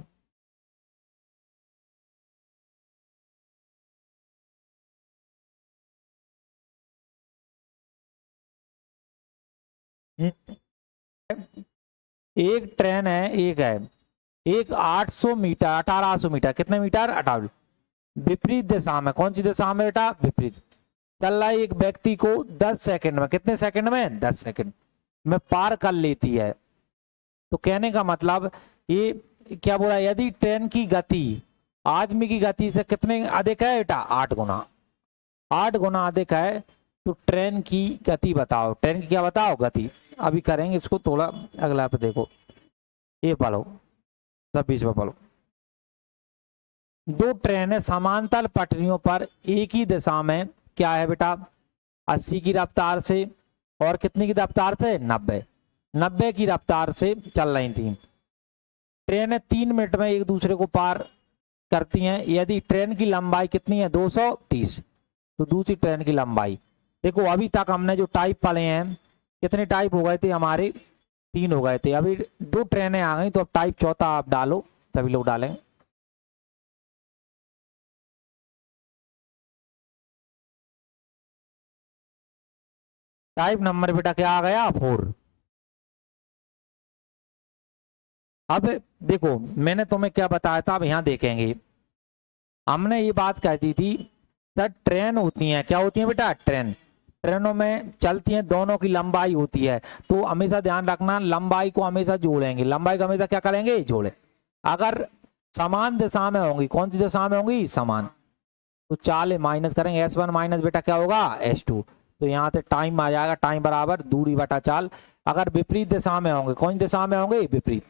एक ट्रेन है, एक 800 मीटर 1800 मीटर, कितने मीटर? 18, विपरीत दिशा में। कौन सी दिशा में बेटा? विपरीत। चल रहा है एक व्यक्ति को 10 सेकंड में, कितने सेकंड में? 10 सेकंड में पार कर लेती है। तो कहने का मतलब ये क्या बोला? यदि ट्रेन की गति आदमी की गति से कितने अधिक है बेटा? 8 गुना। 8 गुना अधिक है तो ट्रेन की गति बताओ। ट्रेन की क्या बताओ? गति। अभी करेंगे इसको थोड़ा अगला पे। देखो ये पढ़ो, 26 में पढ़ो। दो ट्रेनें समांतर पटरियों पर एक ही दिशा में क्या है बेटा? 80 की रफ्तार से, और कितनी की रफ्तार से? 90 की रफ्तार से चल रही थी। ट्रेनें 3 मिनट में एक दूसरे को पार करती हैं, यदि ट्रेन की लंबाई कितनी है 230, तो दूसरी ट्रेन की लंबाई। देखो अभी तक हमने जो टाइप पढ़े हैं, कितने टाइप हो गए थे हमारे, 3 हो गए थे, अभी 2 ट्रेनें आ गई, तो अब टाइप चौथा आप डालो, सभी लोग डालें। टाइप नंबर बेटा क्या आ गया 4। अब देखो मैंने तुम्हें क्या बताया था, अब यहाँ देखेंगे, हमने ये बात कह दी थी सर ट्रेन होती है, क्या होती है बेटा ट्रेन, ट्रेनों में चलती हैं, दोनों की लंबाई होती है, तो हमेशा ध्यान रखना लंबाई को हमेशा जोड़ेंगे, लंबाई को हमेशा क्या करेंगे जोड़े। अगर समान दिशा में होंगी, कौन सी दिशा में होंगी समान, तो चाल माइनस करेंगे, S1 माइनस बेटा क्या होगा S2, तो यहाँ से टाइम आ जाएगा, टाइम बराबर दूरी बटा चाल। अगर विपरीत दिशा में होंगे, कौन दिशा में होंगे विपरीत,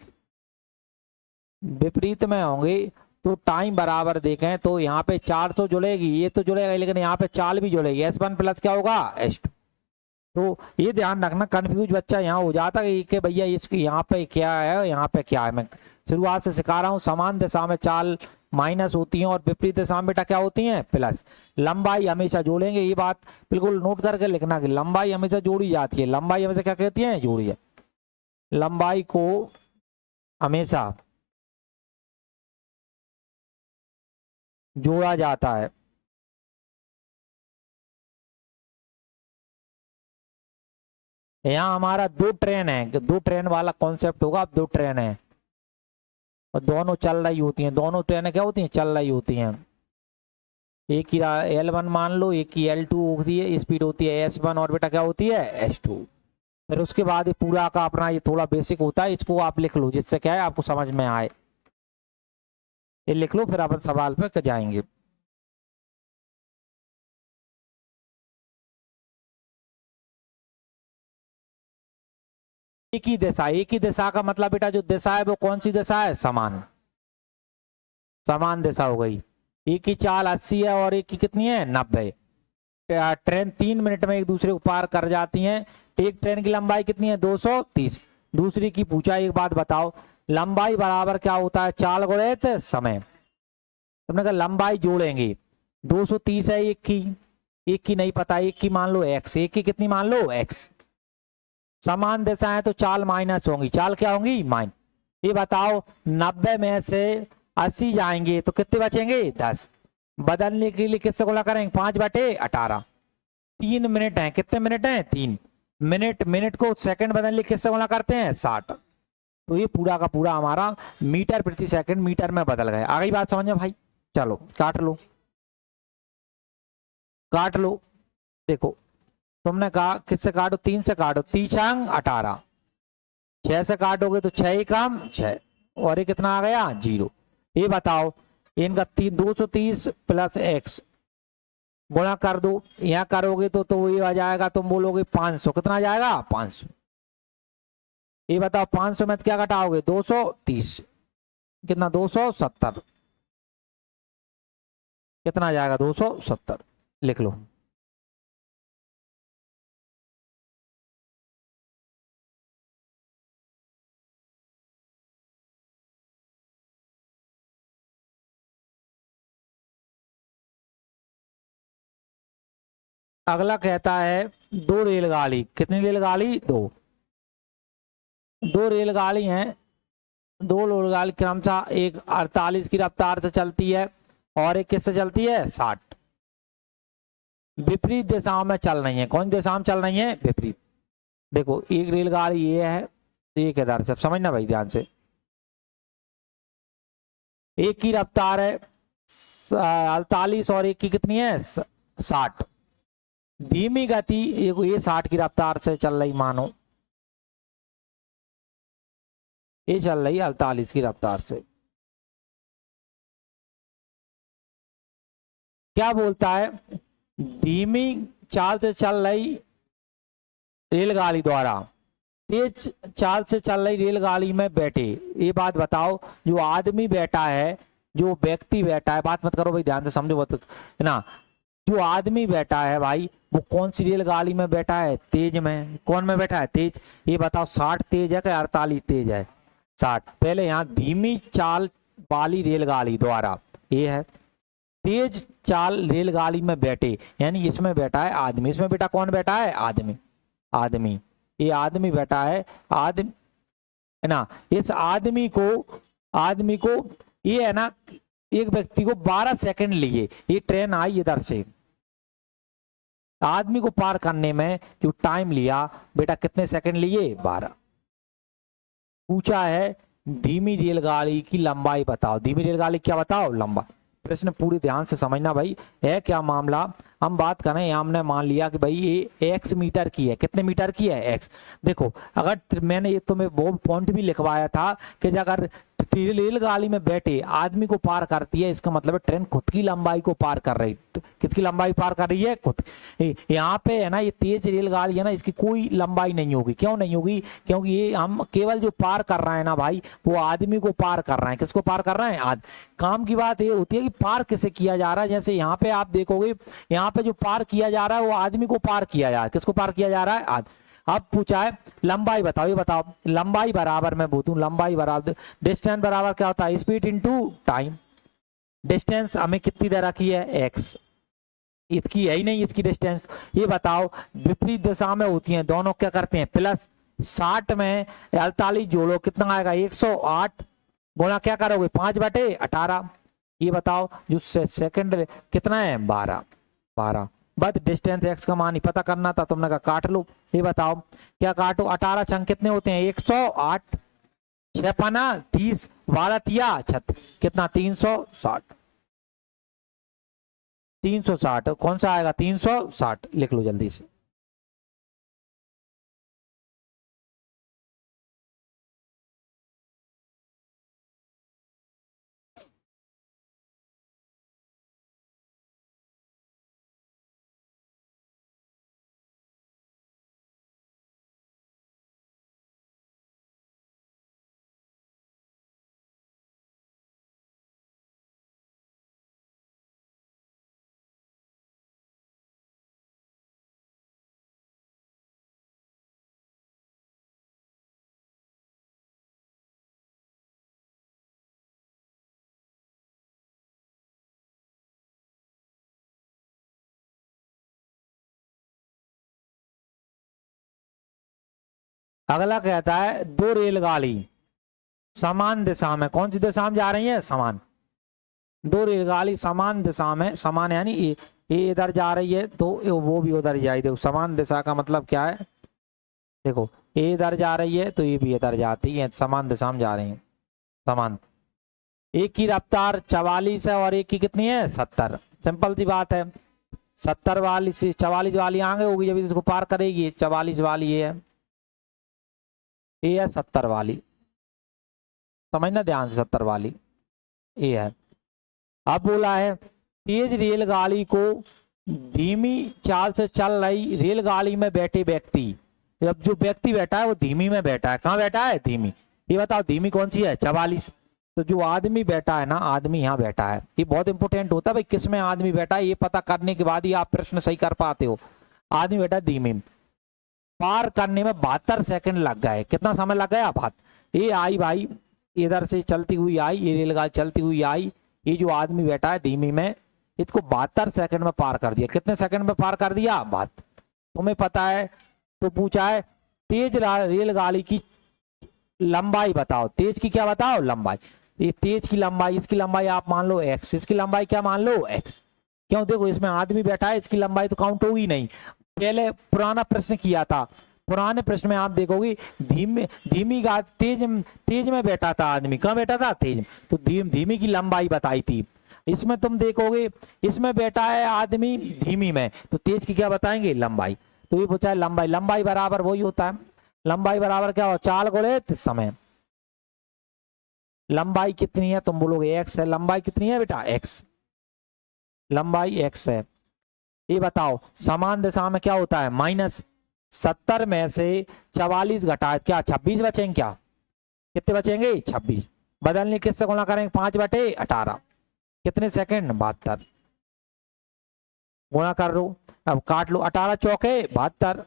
विपरीत में होंगे, तो टाइम बराबर देखें तो यहाँ पे 400 जुड़ेगी, ये तो जुड़ेगा, लेकिन यहाँ पे चाल भी जुड़ेगी, S1 प्लस क्या होगा S2। तो ये ध्यान रखना, कंफ्यूज बच्चा यहाँ हो जाता है कि भैया इसकी यहाँ पे क्या है यहाँ पे क्या है। मैं शुरुआत से सिखा रहा हूँ, समान दिशा में चाल माइनस होती है और विपरीत दिशा में बेटा क्या होती है प्लस। लंबाई हमेशा जोड़ेंगे, ये बात बिल्कुल नोट करके लिखना कि लंबाई हमेशा जोड़ी जाती है, लंबाई हमेशा क्या कहती है जोड़ी है, लंबाई को हमेशा जोड़ा जाता है। यहाँ हमारा 2 ट्रेन है, 2 ट्रेन वाला कॉन्सेप्ट होगा, अब 2 ट्रेन है और दोनों चल रही होती हैं, दोनों ट्रेनें क्या होती हैं चल रही होती हैं, एक की L1 मान लो, एक की L2 होती है, स्पीड होती है S1 और बेटा क्या होती है S2। फिर उसके बाद ये पूरा का अपना ये थोड़ा बेसिक होता है, इसको आप लिख लो जिससे क्या है आपको समझ में आए, ये लिख लो फिर अपन सवाल पे जाएंगे। एक ही दिशा, एक ही दिशा का मतलब बेटा जो दिशा है वो कौन सी दिशा है समान, समान दिशा हो गई। एक की चाल 80 है और एक की कितनी है 90। ट्रेन 3 मिनट में एक दूसरे को पार कर जाती हैं। एक ट्रेन की लंबाई कितनी है 230, दूसरी की पूछा एक बात बताओ, लंबाई बराबर क्या होता है चाल गुणित समय। तुमने कहा लंबाई जोड़ेंगे, 230 है एक की नहीं पता, एक की मान लो x, एक की कितनी मान लो x, समान दिशा है तो चाल माइनस होंगी, चाल क्या होंगी माइनस। ये बताओ 90 में से 80 जाएंगे तो कितने बचेंगे 10, बदलने के लिए किससे गुणा करेंगे 5/18। 3 मिनट है, कितने मिनट हैं 3 मिनट, मिनट को सेकंड बदलने के लिए किससे गुणा करते हैं 60। तो ये पूरा का पूरा हमारा मीटर प्रति सेकंड मीटर में बदल गए। आ गई बात समझ में भाई, चलो काट लो, काट लो। देखो तुमने कहा किससे काटो 3 से काटो, 3 18, 6 से काटोगे तो 6 कम 6 और ये कितना आ गया 0। ये बताओ इनका 230 प्लस x गुणा कर दो, यहाँ करोगे तो ये आ जाएगा, तुम बोलोगे 500, कितना आ जाएगा 500। ये बताओ 500 में क्या घटाओगे 230, कितना 270, कितना आ जाएगा 270, लिख लो। अगला कहता है 2 रेलगाड़ी, कितनी रेलगाड़ी 2, 2 रेलगाड़ी हैं, 2 रेलगाड़ी क्रमशः एक 48 की रफ्तार से चलती है और एक किससे चलती है 60, विपरीत दिशाओं में चल रही है। कौन दिशा में चल रही है विपरीत। देखो एक रेलगाड़ी ये है, एक इधर से, समझना भाई ध्यान से, एक की रफ्तार है 48 और एक की कितनी है 60, धीमी गति, ये 60 की रफ्तार से चल रही मानो, ये चल रही 48 की रफ्तार से। क्या बोलता है धीमी चाल से चल रही रेलगाड़ी द्वारा तेज चाल से चल रही रेलगाड़ी में बैठे, ये बात बताओ जो आदमी बैठा है, जो व्यक्ति बैठा है, बात मत करो भाई ध्यान से समझो मत है ना, जो आदमी बैठा है भाई वो कौन सी रेलगाड़ी में बैठा है तेज में, कौन में बैठा है तेज। ये बताओ 60 तेज है कि 48 तेज है 60। पहले यहाँ धीमी चाल वाली रेलगाड़ी द्वारा ये है। तेज चाल रेलगाड़ी में बैठे, यानी इसमें बैठा है आदमी, इसमें बेटा कौन बैठा है? आदमी। आदमी, ये आदमी बैठा है, आदमी है ना। इस आदमी को ये है ना, एक व्यक्ति को 12 सेकंड लिए, ये ट्रेन आई इधर से, आदमी को पार करने में जो टाइम लिया बेटा कितने सेकंड लिए? 12। पूछा है धीमी रेलगाड़ी की लंबाई बताओ। धीमी रेलगाड़ी क्या बताओ? लंबा। प्रश्न पूरी ध्यान से समझना भाई। है क्या मामला, हम बात करें, हमने मान लिया कि भाई ये x मीटर की है। कितने मीटर की है? x। देखो अगर मैंने ये तुम्हें वो पॉइंट भी लिखवाया था कि अगर रेलगाड़ी में बैठे आदमी को पार करती है, इसका मतलब है ट्रेन खुद की लंबाई को पार कर रही। किसकी लंबाई पार कर रही है? खुद। यहाँ पे है ना, ये तेज रेलगाड़ी है ना, इसकी कोई लंबाई नहीं होगी। क्यों नहीं होगी? क्योंकि ये हम केवल जो पार कर रहे हैं ना भाई, वो आदमी को पार कर रहे हैं। किसको पार कर रहे हैं? काम की बात ये होती है कि पार किसे किया जा रहा है। जैसे यहाँ पे आप देखोगे, यहाँ पे जो पार किया जा रहा है वो आदमी को पार किया जा रहा है। किसको पार किया जा रहा है? अब पूछा है लंबाई बताओ। ये बताओ लंबाई बराबर, मैं बोलूं लंबाई बराबर डिस्टेंस बराबर क्या होता है? Speed into time. डिस्टेंस हमें कितनी दे रखी है? x। इसकी है ही नहीं इसकी डिस्टेंस। ये बताओ विपरीत दिशा में होती हैं दोनों, क्या करते हैं? प्लस। 60 में 48 जोड़ो कितना आएगा? 108 गुणा क्या करोगे? 5/18। ये बताओ जो सेकंड कितना है? 12। बस डिस्टेंस x का मान ही पता करना था, तुमने कहा काट लो। ये बताओ क्या काटो? 18 छंग कितने होते हैं? 108। 6 पाना 30, 12 तिया 36, कितना? 360। 360 कौन सा आएगा? 360 लिख लो जल्दी से। अगला कहता है दो रेलगाड़ी समान दिशा में, कौन सी दिशा में जा रही है? समान। दो रेलगाड़ी समान दिशा में, समान यानी ये इधर जा रही है तो वो भी उधर जाएगी। देखो समान दिशा का मतलब क्या है? देखो ये इधर जा रही है तो ये भी इधर जाती है, समान दिशा में जा रही है। समान। एक की रफ्तार 44 है और एक की कितनी है? 70। सिंपल सी बात है। 70 वाली से 44 वाली आगे होगी जब इसको पार करेगी। 44 वाली ये है 70 वाली। समझना ध्यान से, 70 वाली ये है। अब बोला है तेज रेलगाड़ी को धीमी चाल से चल रही रेलगाड़ी में बैठे व्यक्ति, अब जो व्यक्ति बैठा है वो धीमी में बैठा है। कहाँ बैठा है? धीमी। ये बताओ धीमी कौन सी है? 44। तो जो आदमी बैठा है ना, आदमी यहाँ बैठा है। ये बहुत इंपॉर्टेंट होता है भाई, किस में आदमी बैठा है ये पता करने के बाद ही आप प्रश्न सही कर पाते हो। आदमी बैठा है धीमी। पार करने में 72 सेकंड लग गए। कितना समय लग गया? ये आई भाई, इधर से चलती हुई आई, ये रेलगाड़ी चलती हुई आई, ये जो आदमी बैठा है धीमी में, इसको 72 सेकंड में पार कर दिया। कितने सेकंड में पार कर दिया? 72। तुम्हें पता है तो पूछा है तेज रेलगाड़ी की लंबाई बताओ। तेज की क्या बताओ? लंबाई। ये तेज की लंबाई, इसकी लंबाई आप मान लो x, इसकी लंबाई क्या मान लो? x। क्यों? देखो इसमें आदमी बैठा है, इसकी लंबाई तो काउंट होगी नहीं। पहले पुराना प्रश्न किया था, पुराने प्रश्न में आप देखोगे धीमी तेज में बैठा था आदमी। कहाँ बैठा था? तेज। तो धीमी की लंबाई बताई थी। इसमें तुम देखोगे इसमें बैठा है आदमी धीमी में, तो तेज की क्या बताएंगे? लंबाई। तो ये पूछा है लंबाई। लंबाई बराबर वही होता है, लंबाई बराबर क्या हो? चाल गुणित समय। लंबाई कितनी है? तुम बोलोगे x है। लंबाई कितनी है बेटा? x। लंबाई x है। ये बताओ समान दिशा में क्या होता है? -70 में से 44 घटा क्या 26 बचेंगे? क्या कितने बचेंगे? 26। बदलने किससे गुणा करेंगे? 5/18। कितने सेकंड? 72। गुणा कर लो, अब काट लो। 18 चौके 72।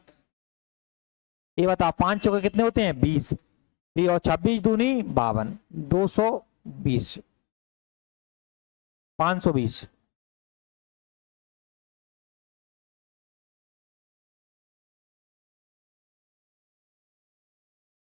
ये बताओ 5 चौके कितने होते हैं? 20। और 26 दूनी 52, 220। 520